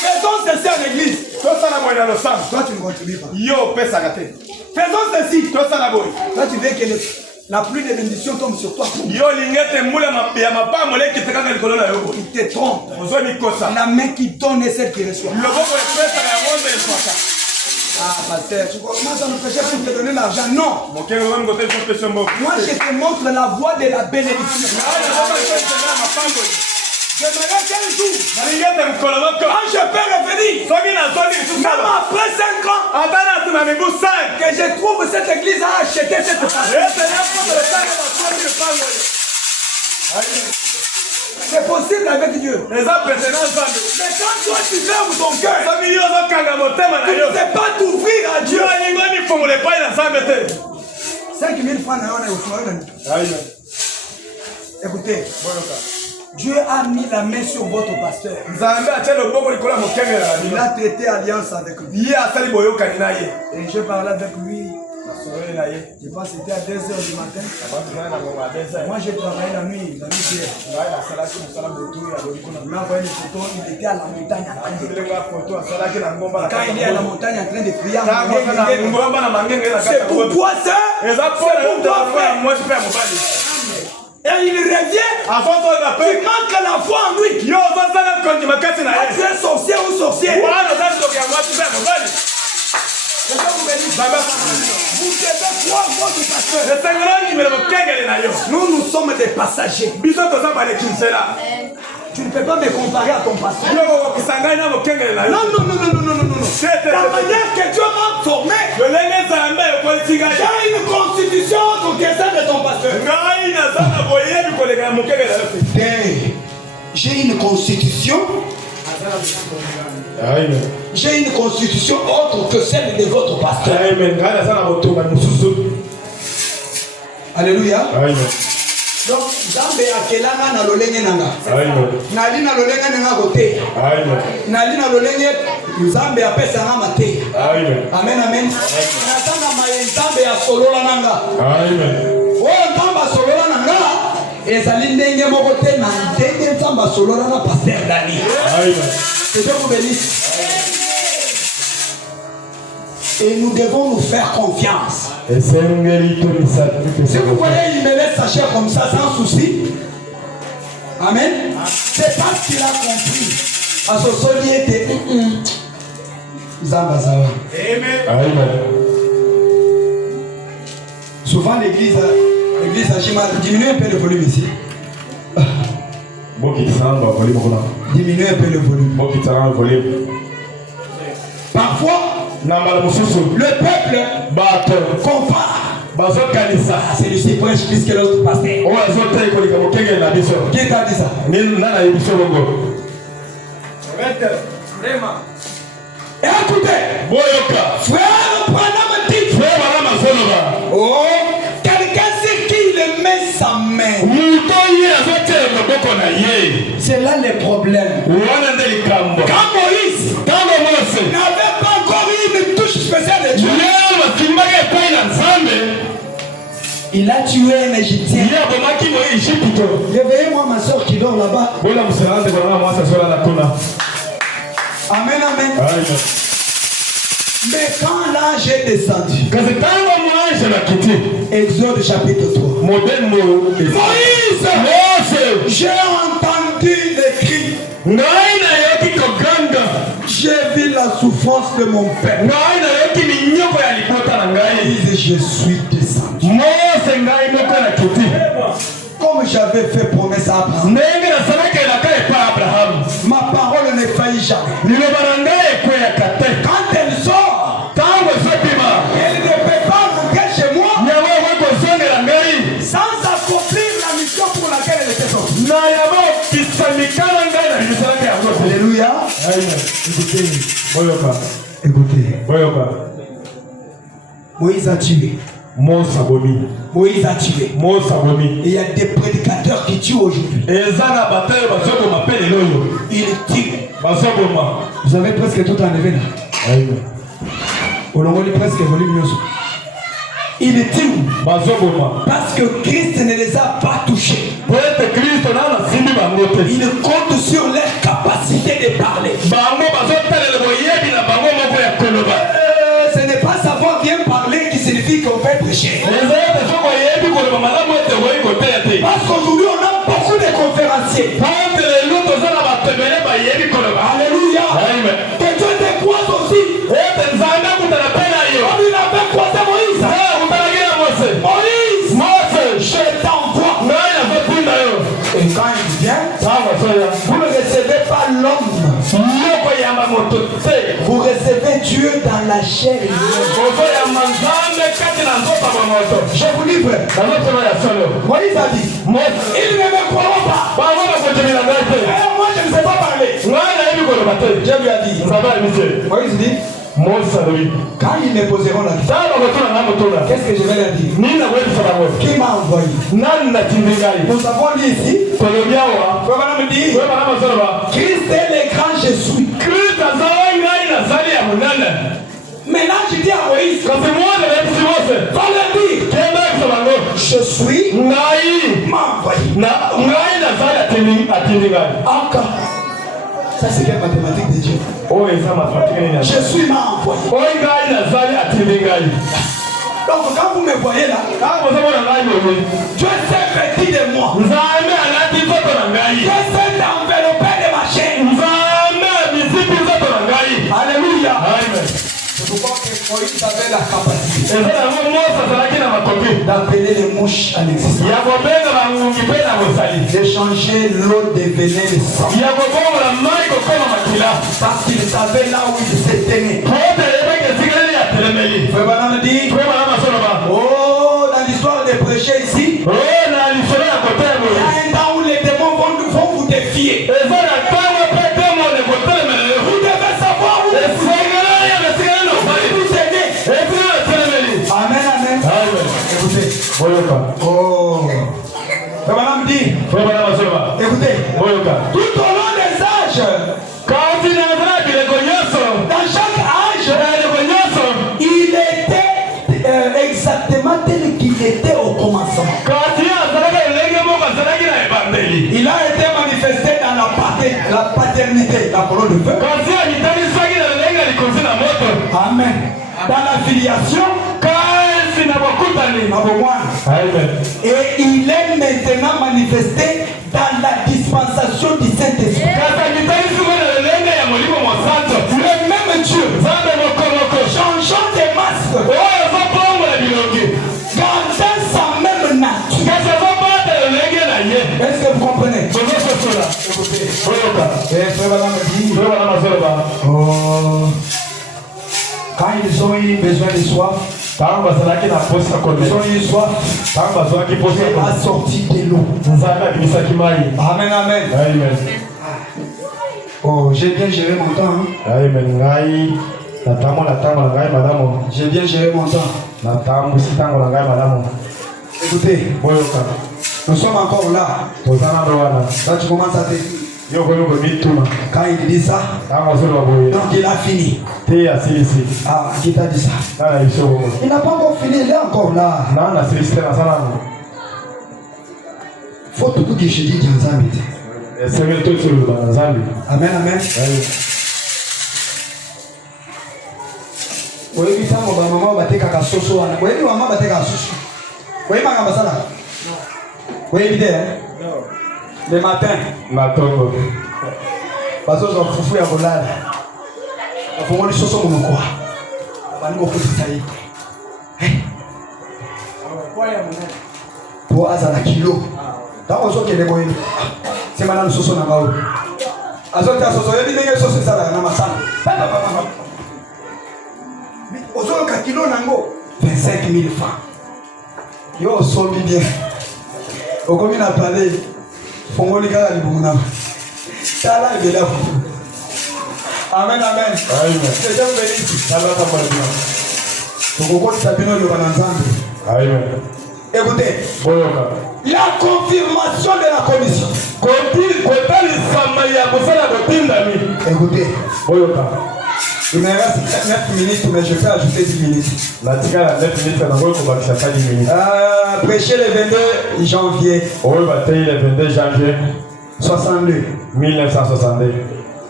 Faisons ceci à l'église. Toi tu ne contribues pas. Faisons ceci. Toi tu veux que la pluie de bénédiction tombe sur toi. Il te trompe. La main qui donne est celle qui reçoit. Ah, pasteur, tu commences à me prêcher pour te donner l'argent? Non. Moi, je te montre la voie de la bénédiction. J'aimerais qu'un jour, quand je peux revenir, même après 5 ans, que je trouve cette église à acheter cette c'est possible avec Dieu. Mais quand toi tu fermes ton cœur, tu ne sais pas t'ouvrir à Dieu. 5 000 francs, écoutez, Dieu a mis la main sur votre pasteur. Il a traité alliance avec lui. Et je parlais avec lui. Je pense que c'était à 2h du matin. Moi j'ai travaillé la nuit hier. Il m'a envoyé une photo, il était à la montagne en train de prier. Quand il est à la montagne en train de prier, c'est pour toi ça, c'est pour toi frère. Et il revient, tu manques la foi en lui. Tu es sorcier ou sorcière. Vous devez croire votre pasteur. Nous sommes des passagers. Tu ne peux pas me comparer à ton pasteur. Non. La manière que Dieu m'a formé, j'ai une constitution au dessin de ton pasteur. J'ai une constitution. J'ai une constitution autre que celle de votre pasteur. Alléluia. Donc, Zambe akelanga na lolenge nanga. Nali na lolenge nanga kote. Nali na lolenge Zambe apesa na mate. Amen amen. Natanga maye Zambe ya solola nanga. Amen. Oh Nzamba solola nanga. Ezali ndenge moko te na ndenge Nzamba solola na pasteur Dani. Amen. Que Dieu vous bénisse. Et nous devons nous faire confiance. Si vous voyez, il me laisse sachet comme ça sans souci. Amen. C'est parce qu'il a compris À ce soli était. Zambazawa. Amen. Souvent l'église agit mal. Diminue un peu le volume ici. Diminue un peu le volume. Parfois, le peuple compare. Celui-ci prêche plus que l'autre pasteur. Qui t'a dit ça? Et écoutez, frère Branham dit, oh, quelqu'un sur qui il met sa main. C'est là le problème. Quand Moïse n'avait pas encore eu une touche spéciale de Dieu, il a tué un Égyptien. Réveillez-moi ma soeur qui dort là-bas. Amen, amen. Mais quand l'ange est descendu, Exode chapitre 3, Moïse, j'ai entendu les cris, j'ai vu la souffrance de mon père. Je suis descendu. Comme j'avais fait promesse à Abraham, ma parole ne faillit jamais. Quand elle sort, elle ne peut pas rentrer chez moi sans accomplir la mission pour laquelle elle était sortie. Alléluia. Écoutez. Moïse a tué. Moïse a tué. Et il y a des prédicateurs qui tuent aujourd'hui. Il tue. Vous avez presque tout enlevé là. On a presque volume. Il tue. Parce que Christ ne les a pas touchés. Il compte sur leur capacité de parler. Ce n'est pas savoir bien parler qui signifie qu'on peut prêcher. Parce qu'aujourd'hui on a beaucoup de conférenciers. Alléluia. Que Dieu te croise aussi. Comme il avait croisé Moïse. Moïse, je t'envoie. Et quand il vient, vous ne recevez pas l'homme. Vous recevez Dieu dans la chair. Je vous livre. Moïse a dit, il ne me croit pas. Moi je ne sais pas parler. Dieu lui a dit, Moïse dit, quand ils me poseront la question, qu'est-ce que je vais leur dire? Qui m'a envoyé? Nous avons dit ici, Christ est le grand je suis. Maintenant je dis à Moïse, va leur dire, je suis, m'a envoyé. Encore. Ça c'est quelle mathématique de Dieu? Je suis m'a envoyé. Donc quand vous me voyez là, Dieu s'est vêtu de moi. Dieu s'est enveloppé de ma chair. Alléluia. C'est pourquoi que Moïse avait la capacité d'appeler les mouches à l'existence, d'échanger l'eau devenait le sang, parce qu'il savait là où il se tenait. Frère Branham dit, oh, dans l'histoire des prêchés ici, il y a un temps où les démons vont vous défier. Vous devez savoir où vous êtes. Amen, amen. Écoutez. Oh. Frère Branham dit, écoutez, tout au long des âges, dans chaque âge, il était exactement tel qu'il était au commencement. Il a été manifesté dans la paternité, la colonne de feu. Amen. Dans la filiation, et il est maintenant manifesté dans la dispensation du Saint-Esprit. Le même Dieu. Changeant des masques. Gardant sa même nature. Est-ce que vous comprenez? Quand ils ont eu besoin de soif, ils ont eu soif, Dieu a sorti de l'eau. Amen, amen. Oh, j'ai bien géré mon temps. Hein? J'ai bien géré mon temps. Écoutez, nous sommes encore là. Là, tu commences à te dire. Quand il dit ça, donc il a fini. Ah, qui t'a dit ça? Il n'a pas encore fini, il est encore là. Faut tout que je dis dans un métier. Amen, amen. Oui, oui, maman va te caca soso. Oui, maman va te caca soso. Oui, maman va ça. Oui, évidemment. Le matin. Parce que je foufou ya bolala. Afongo li soso mo kwa. Bani ko futi sai. Po azala kilo. Tango so kele moyi. C'est madame soso na bawo. Azota soso yebi ndenge soso sala na masana. Ozo ka kilo nango 25 000 francs. Yo sombi bien. Okomi na parler. Fongoli kala libuna. Tala ibela. Amen, amen. Amen. C'est Dieu béni. Tala tala bien. Toko sabino le bananzambe. Amen. Écoutez. La confirmation de la commission. Écoutez. Il me reste 9 minutes, mais je peux ajouter 10 minutes. Prêcher le 22 janvier 62. 1962.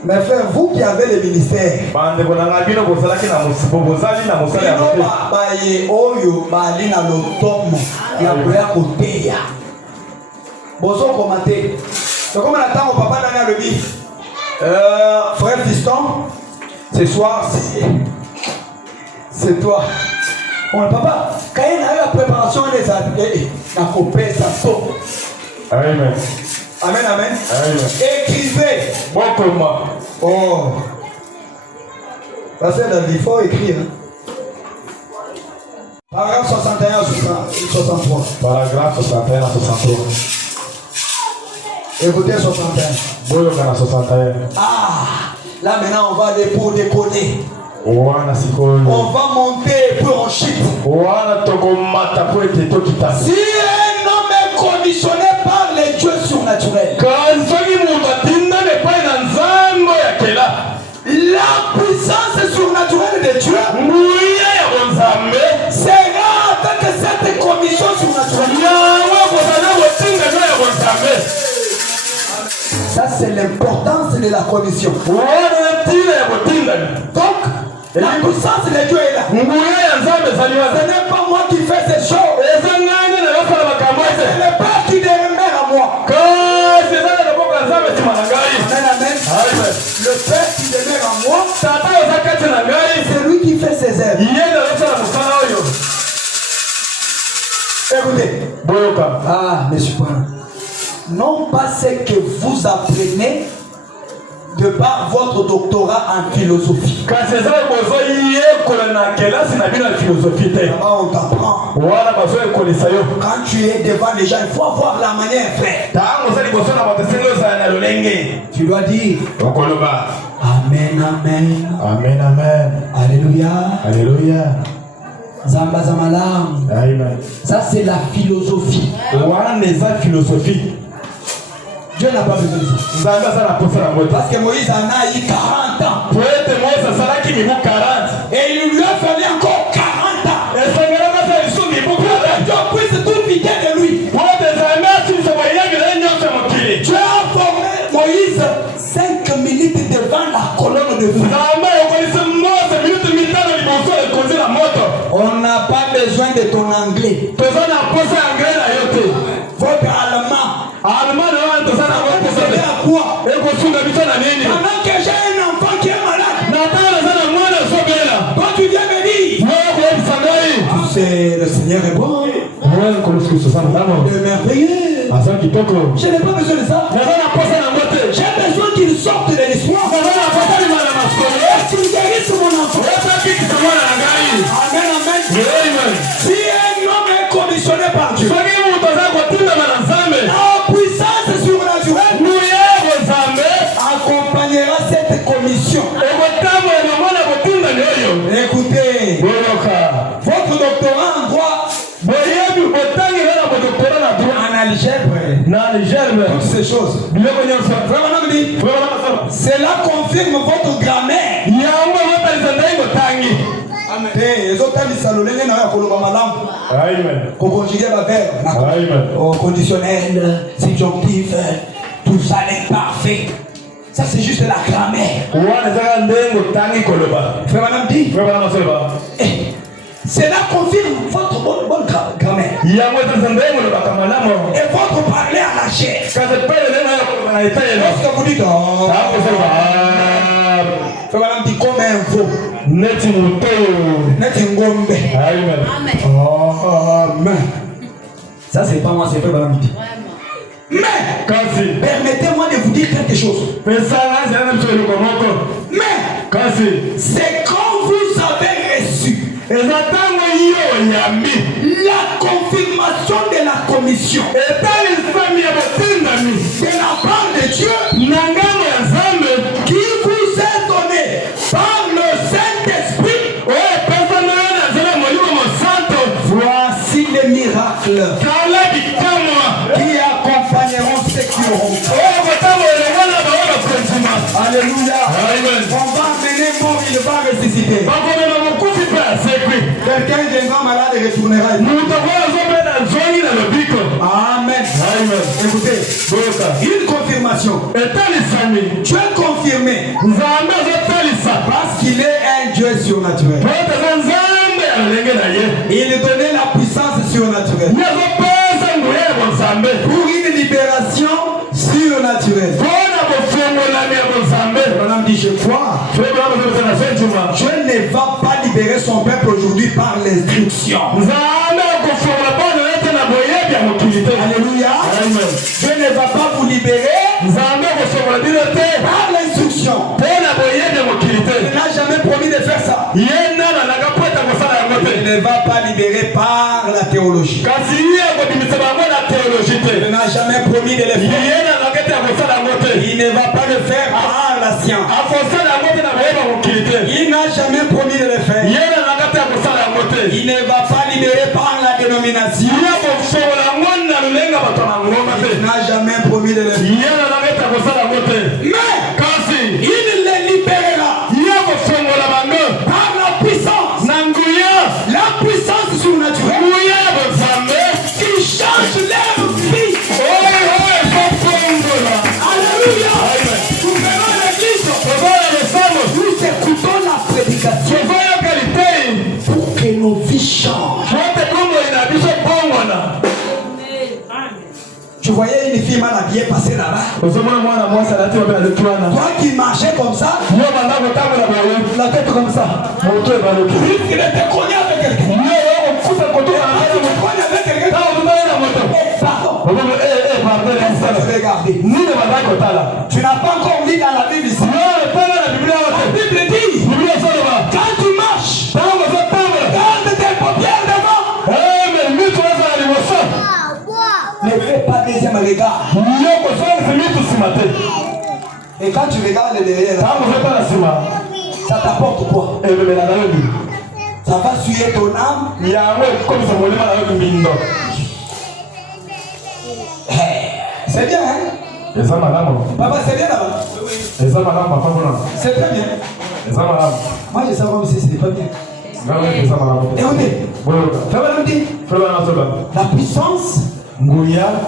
Mais frère, vous qui avez le ministère, frère Fiston, ce soir, c'est toi. Bon, papa, quand il y a eu la préparation des années, il a coupé sa peau. Amen. Amen, amen. Amen. Écrivez. Bon comment? Oh. Parce que il faut écrire. Paragraphe 61 à 63. Paragraphe 61 à 63. Écoutez 61. Bon, 61. Ah, là maintenant on va aller pour décoller. On va monter pour on chute. Si un homme est conditionné par les dieux surnaturels, la puissance surnaturelle de Dieu sera avec cette commission surnaturelle. Ça c'est l'importance de la commission. Donc la puissance de Dieu est là. Ce n'est pas moi qui fais ces choses. C'est le Père qui demeure à moi. Amen. Le Père qui demeure à moi, c'est lui qui fait ses œuvres. Écoutez. Ah, monsieur Pana. Non pas ce que vous apprenez de par votre doctorat en philosophie. On t'apprend. Quand tu es devant les gens, il faut avoir la manière, frère. Tu dois dire Amen, amen. Amen, amen. Alléluia. Alléluia. Zamba Zamalam. Amen. Ça c'est la philosophie. Dieu n'a pas besoin de ça. Parce que Moïse en a eu 40 ans. Et il lui a fallu encore 40 ans. Dieu puisse tout vider de lui. Dieu a formé Moïse 5 minutes devant la colonne de feu. On n'a pas besoin de ton anglais. Votre allemand. C'est à quoi? Pendant que j'ai un enfant qui le Seigneur est bon. De merveilleux. Je n'ai pas besoin de ça. J'ai besoin qu'il sorte de l'histoire. Qu'il guérisse mon enfant. Amen, amen. Si un homme est commissionné par Dieu, la puissance surnaturelle accompagnera cette commission. Écoutez, votre doctorat en droit, en algèbre, toutes ces choses, cela confirme votre grammaire. Conditionnel, subjonctif, tout ça est parfait. Ça c'est juste la grammaire. Frère Madame dit, cela confirme votre bonne grammaire. Et votre parler à la chair. Lorsque vous dites, Frère Madame dit comme un veau. Amen. Ça c'est pas moi, c'est Frère Madame dit. Mais permettez-moi de vous dire quelque chose. Mais c'est quand vous avez reçu la confirmation de la commission de la part de Dieu qui vous est donné par le Saint-Esprit. Voici les miracles qui accompagneront ceux qui auront. Alléluia. On va amener mort, il va ressusciter. Quelqu'un viendra malade et retournera. Amen. Écoutez, une confirmation. Tu es confirmé parce qu'il est un Dieu surnaturel. Il donnait la puissance surnaturelle pour une libération surnaturelle. Madame dit, je crois. Dieu ne va pas libérer son peuple aujourd'hui par l'instruction. Alléluia. Dieu ne va pas vous libérer par l'instruction. Il n'a jamais promis de faire ça. Il ne va pas libérer par la théologie. Il n'a jamais promis de le faire. Il ne va pas le faire par la science. Il n'a jamais promis de le faire. Il ne va pas libérer par la dénomination. Il n'a jamais promis de le faire. Mais il les libérera par la puissance. La puissance surnaturelle qui change leur vie. Alléluia. Nous venons à l'église. Nous écoutons la prédication pour que nos vies changent. Tu voyais une fille mal habillée passer là-bas. Toi qui marchais comme ça, la tête comme ça. Il était cogné avec quelqu'un. Tu n'as pas encore lu dans la Bible ici. La Bible dit, quand tu marches, garde tes paupières devant. Ne fais pas deuxième regard. Et quand tu regardes derrière, ça t'apporte quoi? Ça va suyer ton âme. C'est bien, hein? Papa, c'est bien là-bas. C'est très bien. Moi, je sais pas si c'est pas bien. Écoutez, la puissance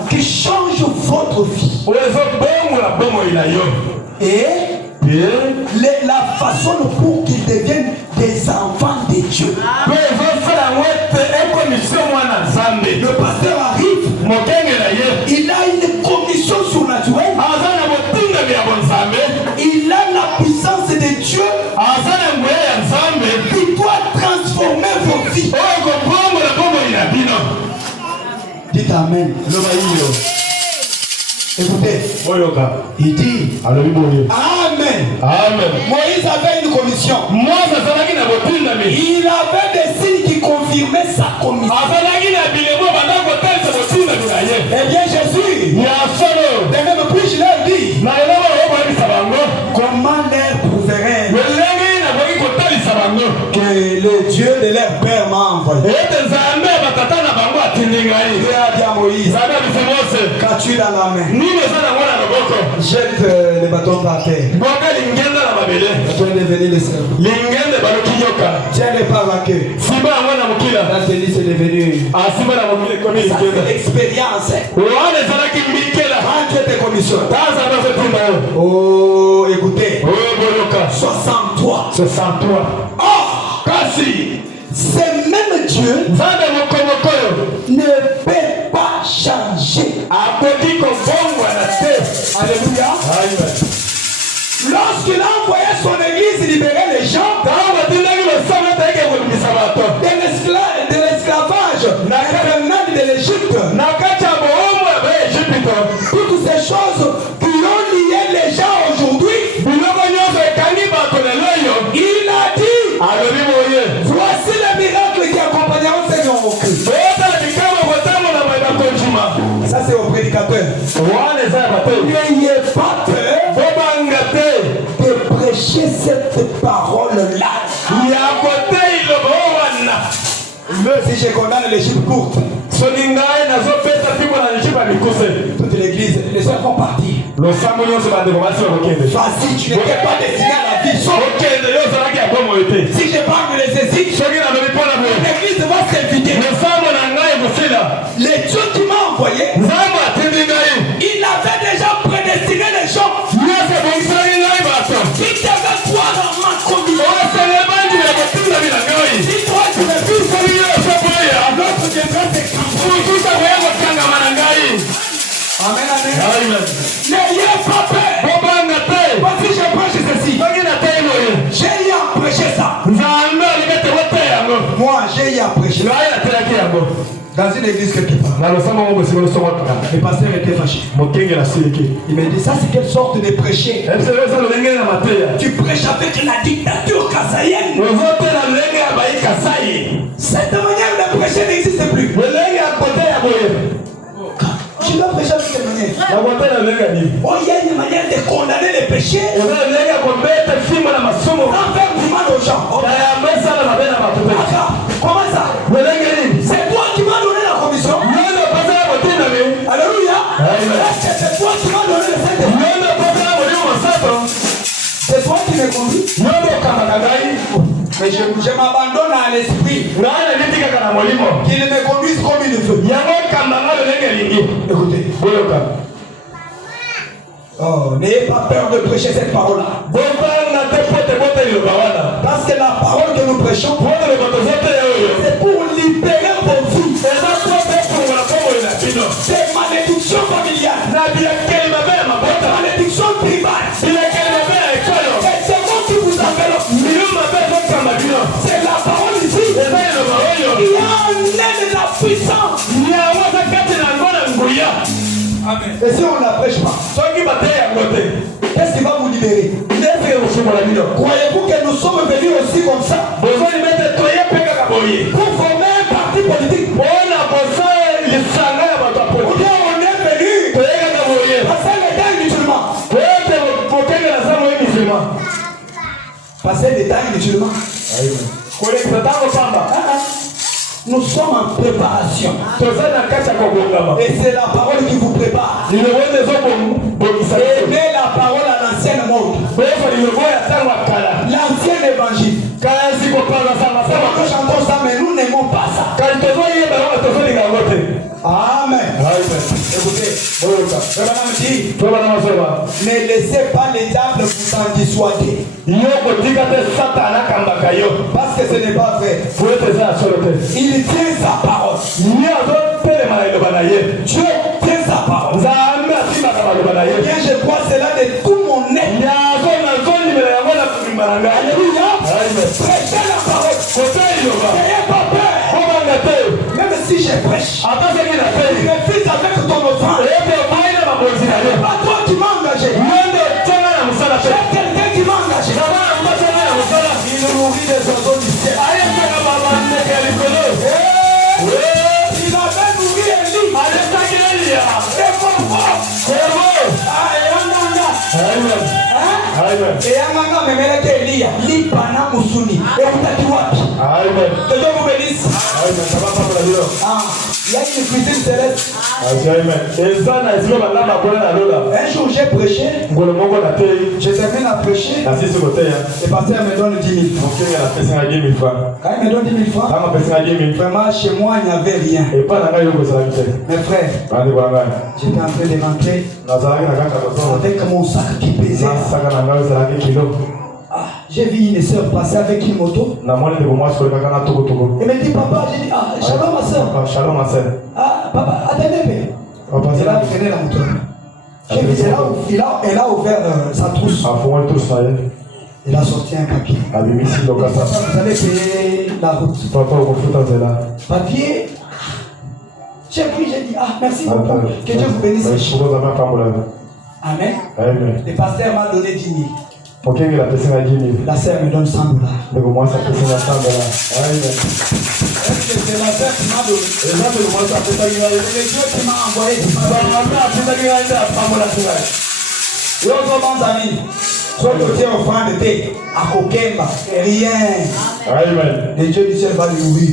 qui change votre vie et la façon pour qu'ils deviennent des enfants de Dieu. Le pasteur arrive, il a une commission surnaturelle, il a la puissance de Dieu qui doit transformer vos vies. amen. Écoutez, il dit Amen. Amen. Moïse avait une commission. Il avait des signes qui confirmaient sa commission. Eh bien Jésus, les mêmes plus je leur dis, comment leur prouverait que le Dieu de leur père m'a envoyé. Dieu a dit à Moïse, qu'as-tu dans la main? Jette les bâtons par terre. Tu es devenu le cerveau. Tiens-les par la queue. Là, c'est devenu expérience. Quand tu étais commissionnaire. Oh, écoutez. 63. Oh, ce même Dieu ne peut pas changer. Alléluia. Lorsqu'il a envoyé son église libérer les gens de l'esclavage de l'Égypte, toutes ces choses qui ont lié les gens aujourd'hui, il a dit, voici les miracles qui accompagneront ces gens au Christ. Ça c'est au prédicateur. N'ayez pas peur de prêcher cette parole-là. Si je condamne l'Égypte courte, toute l'église, les sœurs vont partir. Vas-y, tu n'étais pas destiné à la vie. Si je parle de les éziques, l'église va s'inviter. Les dieux qui m'a envoyé, il avait déjà prédestiné les gens qui devaient croire dans ma commission. Si toi tu me fils, l'autre devrait te Amen, amen. N'ayez pas peur. Voici je prêche ceci. J'ai eu à prêcher ça. Moi j'ai eu à prêcher. Dans une église quelque part. Le pasteur était fâché. Il m'a dit, ça c'est quelle sorte de prêcher? Tu prêches avec la dictature kassaïenne. Cette manière de prêcher n'existe plus. Tu dois prêcher avec quelle manière? Oh, il y a une manière de condamner les péchés. Sans faire du mal aux gens. Comment ça? C'est toi qui m'as donné la commission. Alléluia. C'est toi qui m'as donné le Saint-Esprit. C'est toi qui me conduis. Mais je m'abandonne à l'esprit. Qu'il me conduise comme il veut. Écoutez. Oh, n'ayez pas peur de prêcher cette parole-là. Parce que la parole que nous prêchons, c'est pour libérer vos vies. C'est malédiction familiale. Malédiction tribale. C'est moi qui vous appelle. C'est la parole ici. Il y a en elle la puissance. Amen. Et si on ne la prêche pas, qu'est-ce qui va vous libérer? Croyez-vous que nous sommes venus aussi comme ça pour former un parti politique? Ou bien on est venu passer le temps musulman? Passer le temps musulman? Nous sommes en préparation. Et c'est la parole qui vous prépare. Aimez la parole à l'ancienne monde. L'ancien évangile. Nous chantons ça, mais nous n'aimons pas ça. Amen. Écoutez, ne laissez pas les diables vous en dissuader. Parce que ce n'est pas vrai. Il tient sa parole. Dieu tient sa parole. Bien, je crois cela de tout mon être. Alléluia. Prêchez la parole. N'ayez pas peur. Même si si je prêche, refuse avec ton offrande. Pas toi qui m'as engagé. C'est quelqu'un qui m'a engagé. Il nourrit des oiseaux du ciel. Il avait nourri Élie. C'est bon. Et Anganga memeleke Elia lipana musuni ekutaki wapi? Que Dieu vous bénisse. Il y a une cuisine céleste. Un jour j'ai prêché. Je termine à prêcher. Et le pasteur me donne 10 000 francs. Quand il me donne 10 000 francs, vraiment chez moi il n'y avait rien. Mes frères, j'étais en train de rentrer avec mon sac qui pesait. J'ai vu une soeur passer avec une moto. Elle me dit papa, j'ai dit shalom ma soeur. Papa, attendez. Elle a freiné la moto. J'ai vu, elle a ouvert sa trousse. Il a sorti un papier. Vous allez payer la route. Papier. J'ai pris, j'ai dit merci beaucoup. Que Dieu vous bénisse. Amen. Le pasteur m'a donné 10 000. La sœur me donne $100. Est-ce que c'est la sœur qui m'a donné? C'est le Dieu qui m'a envoyé. Soit tu tiens offrande de à Kokemba, rien. Le Dieu du ciel va lui ouvrir.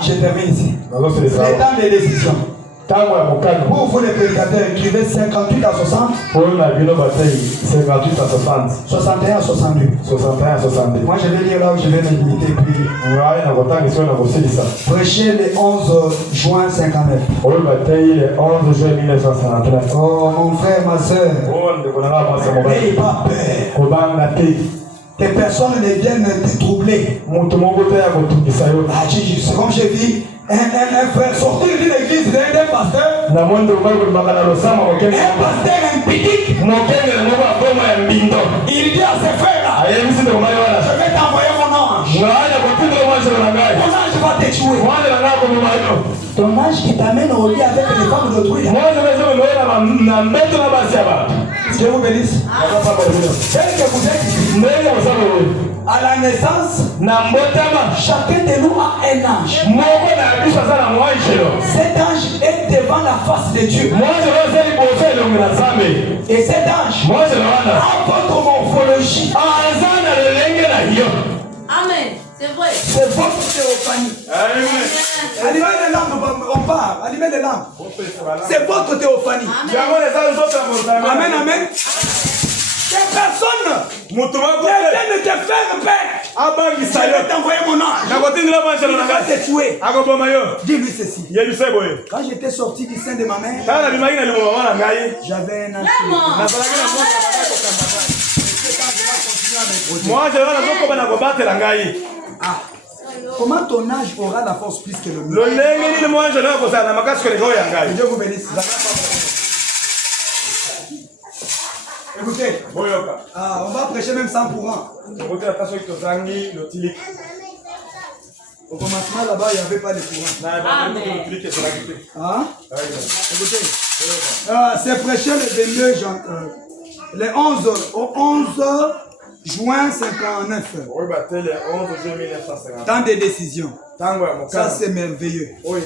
Je termine ici. C'est temps de décision. Pour vous les prédicateurs, écrivez 58 à 60. 61 à 62. Moi je vais lire là où je vais me limiter. Prêcher le 11 juin 59. Oh mon frère, ma soeur, n'ayez pas peur. Que personne ne vienne te troubler. C'est comme j'ai dit, un frère sorti d'une église d'un pasteur. Un pasteur impidique. Il dit à ses frères, je vais t'envoyer mon ange. Mon ange va te tuer. Ton ange qui t'amène au lit avec les femmes d'autrui. Dieu vous bénisse. Tel que vous êtes ici, à la naissance, chacun de nous a un ange. Cet ange est devant la face de Dieu. Et cet ange a votre morphologie. Amen. C'est vrai. C'est votre théophanie. Allumez les lampes, on part. Allumez les lampes. C'est votre théophanie. Amen, amen. Que personne ne te ferme paix. Je vais t'envoyer mon ange. Il va te tuer. Dis-lui ceci. Quand j'étais sorti du sein de ma mère, j'avais un ange. Comment ton âge aura la force plus que le mien? Dieu vous bénisse. Écoutez, on va prêcher même sans courant. Au commencement là-bas, il n'y avait pas de courant. Écoutez, c'est prêché le 11 juin 59. Temps de décision. Ça c'est merveilleux. Oh,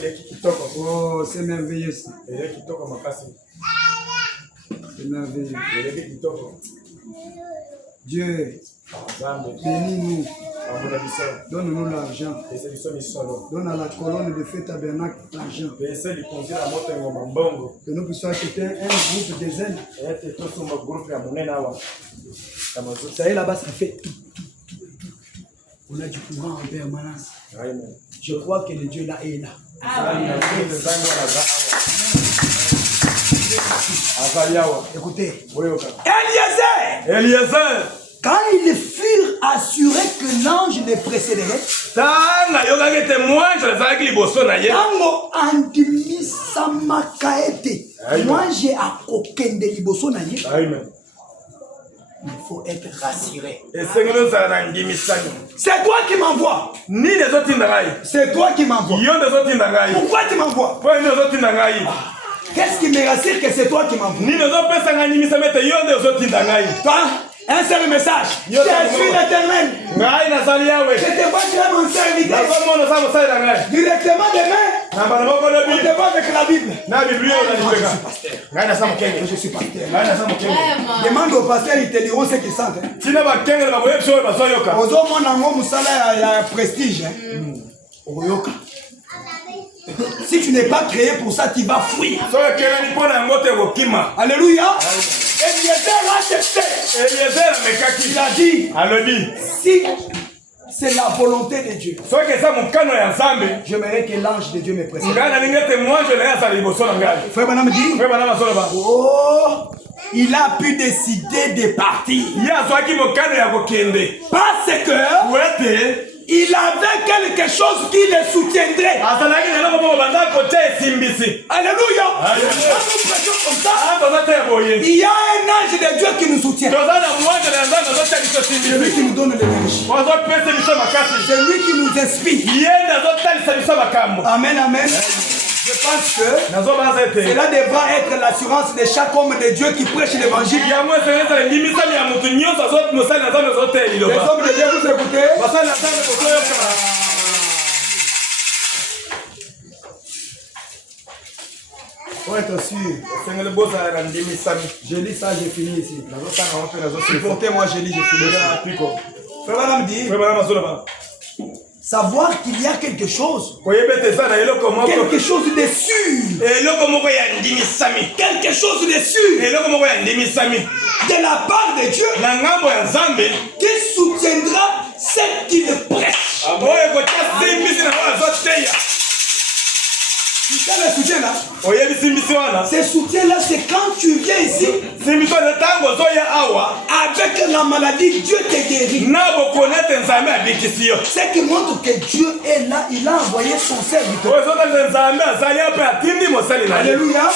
c'est merveilleux ça. C'est merveilleux. Dieu, bénis-nous. Donne-nous l'argent. Donne à la colonne de feu tabernacle l'argent. Que nous puissions acheter un groupe de zèles. Vous savez là-bas, ça fait tout. On a du courant en permanence. Je crois que le Dieu là est là. Écoutez, Eliezer, quand ils furent assurés que l'ange les précéderait, Tango andimisa makaete, moi j'ai à kokende liboso na ye. il faut être rassuré. C'est toi qui m'envoies. C'est toi qui m'envoies. Pourquoi tu m'envoies? Qu'est-ce qui me rassure que c'est toi qui m'envoies? Toi, un seul message. Je suis l'Éternel. Je te vois comme mon serviteur. Directement demain, on te voit avec la Bible. Je suis pasteur. Demande au pasteur, ils te diront ce qu'ils sentent. Aux hommes, on a un salaire à prestige. Si tu n'es pas créé pour ça, tu vas fuir. Alléluia. Eliezer a accepté. Il a dit, si c'est la volonté de Dieu, j'aimerais que l'ange de Dieu me précède. Frère Branham dit, oh, il a pu décider de partir. Parce que il avait quelque chose qui le soutiendrait. Alléluia. Nous prêchons comme ça. Il y a un ange de Dieu qui nous soutient. C'est lui qui nous donne l'énergie. C'est lui qui nous inspire. Amen, amen. Je pense que cela devra être l'assurance de chaque homme de Dieu qui prêche l'évangile. Les hommes de Dieu, vous écoutez? Faut être sûr. Je lis ça, j'ai fini ici. Supportez-moi, je lis, j'ai fini. Frère Branham dit, savoir qu'il y a quelque chose de sûr. Quelque chose de sûr. De la part de Dieu qui soutiendra ce qu'il prêche. Tu sais le soutien là? Ce soutien-là, c'est quand tu viens ici avec la maladie, Dieu te guérit. Ce qui montre que Dieu est là, il a envoyé son serviteur. Alléluia.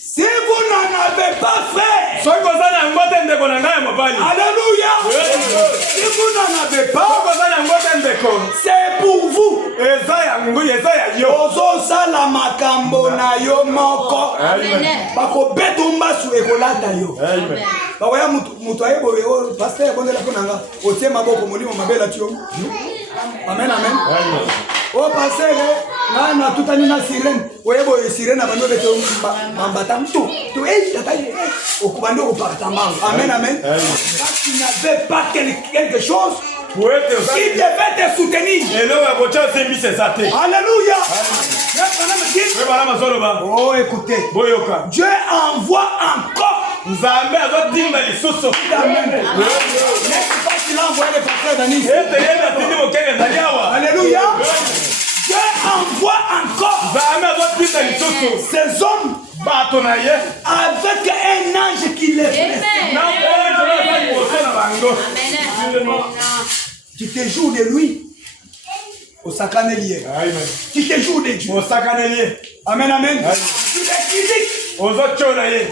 Si vous n'en avez pas, frère, alléluia. Si vous n'en avez pas, c'est pour vous. Ozosa la makambo na yo moko. Bako betumba su ekolata yo. Bawaya mutu ayebo yo pasteur bonela konanga. Otie maboko molimo mabela tio. Amen, amen. Oh pasteur, na tutani na sirène. Oyebo sirène abando bete mambata tout. Tu es tatai okubando opartama. Amen, amen. Quand tu n'avais pas quelque chose, il devait te soutenir. Alléluia. Oh, écoutez. Dieu envoie encore. Amen. N'est-ce pas qu'il a envoyé les pasteurs d'Anis? Alléluia. Dieu envoie encore ces hommes avec un ange qui les fait. Tu te joues de lui au sacanelier. Tu te joues de Dieu. Amen, amen. Tu le critiques.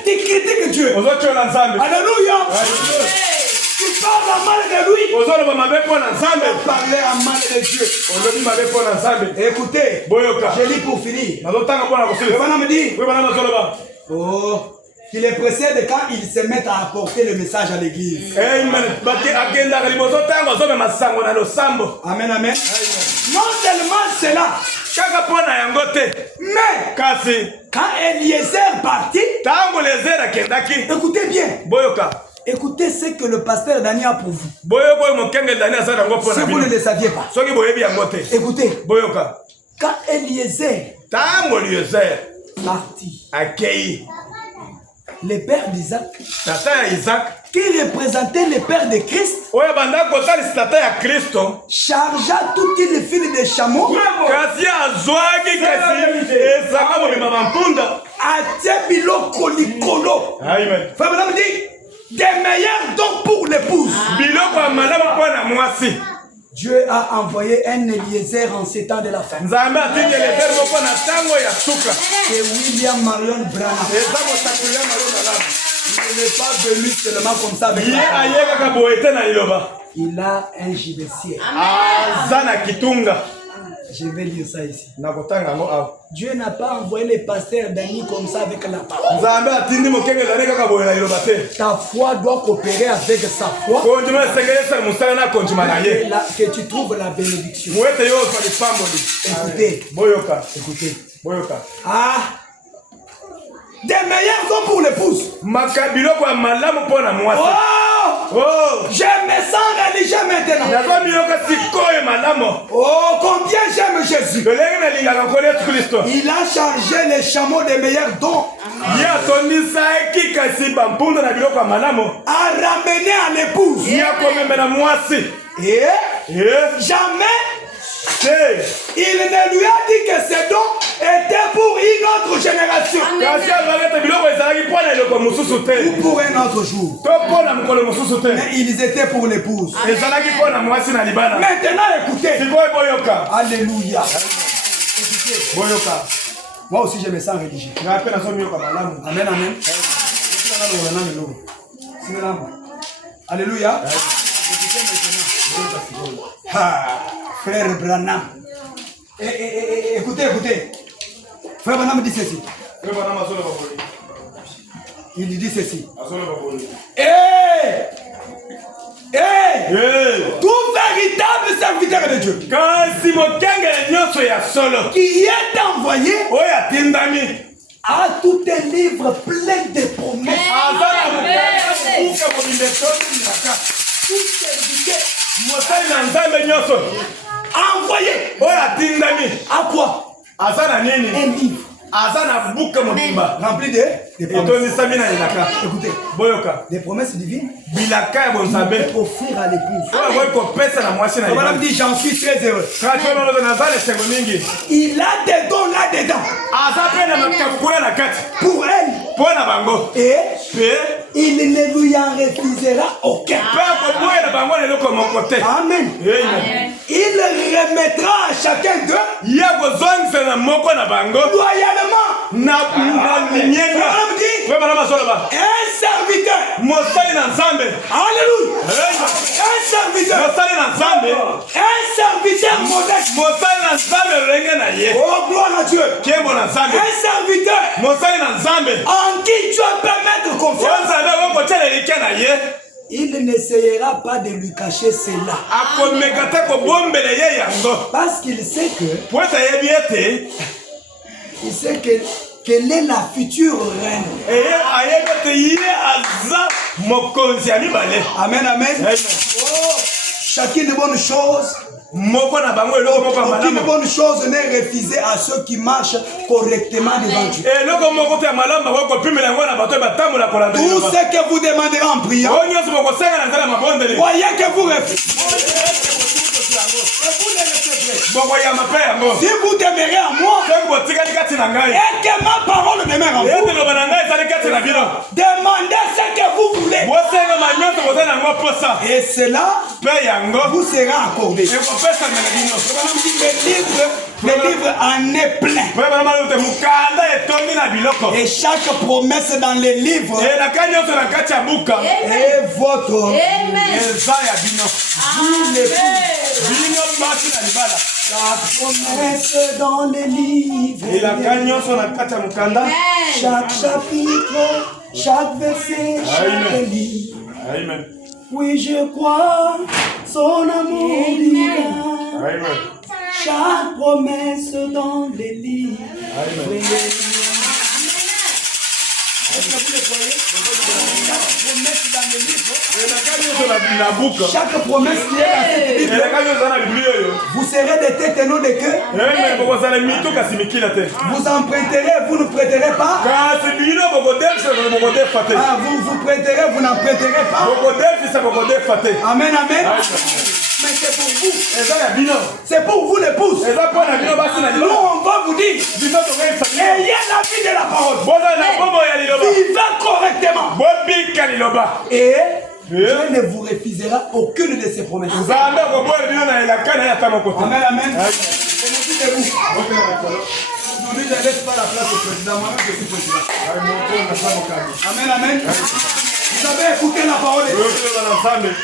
Tu critiques Dieu. Alléluia. Tu parles à mal de lui. Parler à mal de Dieu. Écoutez, je lis pour finir. Le bonhomme me dit, oh, qu'il est précède quand ils se mettent à apporter le message à l'église. Amen, amen. Non seulement cela, mais quand Eliezer partit, écoutez bien. Écoutez ce que le pasteur Dani a pour vous. Si vous ne le saviez pas. Écoutez. Quand Eliezer partit, le père d'Isaac, qui représentait le père de Christ, chargea toutes les filles de chameaux, des meilleurs dons pour l'épouse. Dieu a envoyé un Eliezer en ces temps de la fin. C'est William Marion Branham. Il n'est pas venu seulement comme ça avec Il a un gibecier. Je vais lire ça ici. Dieu n'a pas envoyé les pasteurs d'Annie comme ça avec la parole. Ta foi doit coopérer avec sa foi. Que tu trouves la bénédiction. Écoutez. Ah! Des meilleurs sont pour l'épouse. Oh! Je me sens religieux maintenant. Oh, combien j'aime Jésus. Il a chargé les chameaux des meilleurs dons à ramener à l'épouse. Et jamais il ne lui a dit que ces dons étaient pour une autre génération ou pour un autre jour. Mais ils étaient pour l'épouse. Maintenant écoutez. Alléluia. Écoutez. Moi aussi je me sens religieux. Amen, amen. Alléluia. Frère Branham. Écoutez. Frère Branham dit ceci. Il dit ceci. Tout véritable serviteur de Dieu qui est envoyé a tout un livre plein de promesses. Tout serviteur envoyé à quoi? Un livre rempli de promesses. Écoutez, des promesses divines offrir à l'épouse. Madame dit j'en suis très heureux. Il a des dons là-dedans pour elle. Et il ne lui en refusera aucun. Amen. Il remettra à chacun d'eux loyalement un serviteur. Alléluia. Un serviteur modeste. Oh gloire à Dieu. Un serviteur en qui tu peux mettre confiance. Il n'essayera pas de lui cacher cela. Parce qu'il sait qu'elle est la future reine. Amen, amen. Oh, chacune de bonnes choses. Aucune bonne chose n'est refusée à ceux qui marchent correctement devant Dieu. Tout ce que vous demanderez en priant, voyez que vous refusez. Si vous demeurez en moi et que ma parole demeure en vous, demandez ce que vous voulez et cela vous sera accordé. Le livre en est plein. Et chaque promesse dans les livres est votre. Chaque promesse dans les livres, chaque chapitre, chaque verset, chaque livre. Oui, je crois son amour divin. Chaque promesse dans les livres. Est-ce que vous le voyez? Chaque promesse dans les livres. Chaque promesse qui est dans cette Bible, vous serez des têtes et non des cœurs. Vous emprunterez, vous ne prêterez pas. Vous prêterez, vous n'emprunterez pas. Amen, amen. Mais c'est pour vous. C'est pour vous l'épouse. Nous on va vous dire, ayez la vie de la parole. Vivez correctement. Et Dieu ne vous refusera aucune de ses promesses. Amen, amen. Aujourd'hui, je ne laisse pas la place au président. Moi-même, je suis président. Amen, amen. Vous avez écouté la parole de Dieu.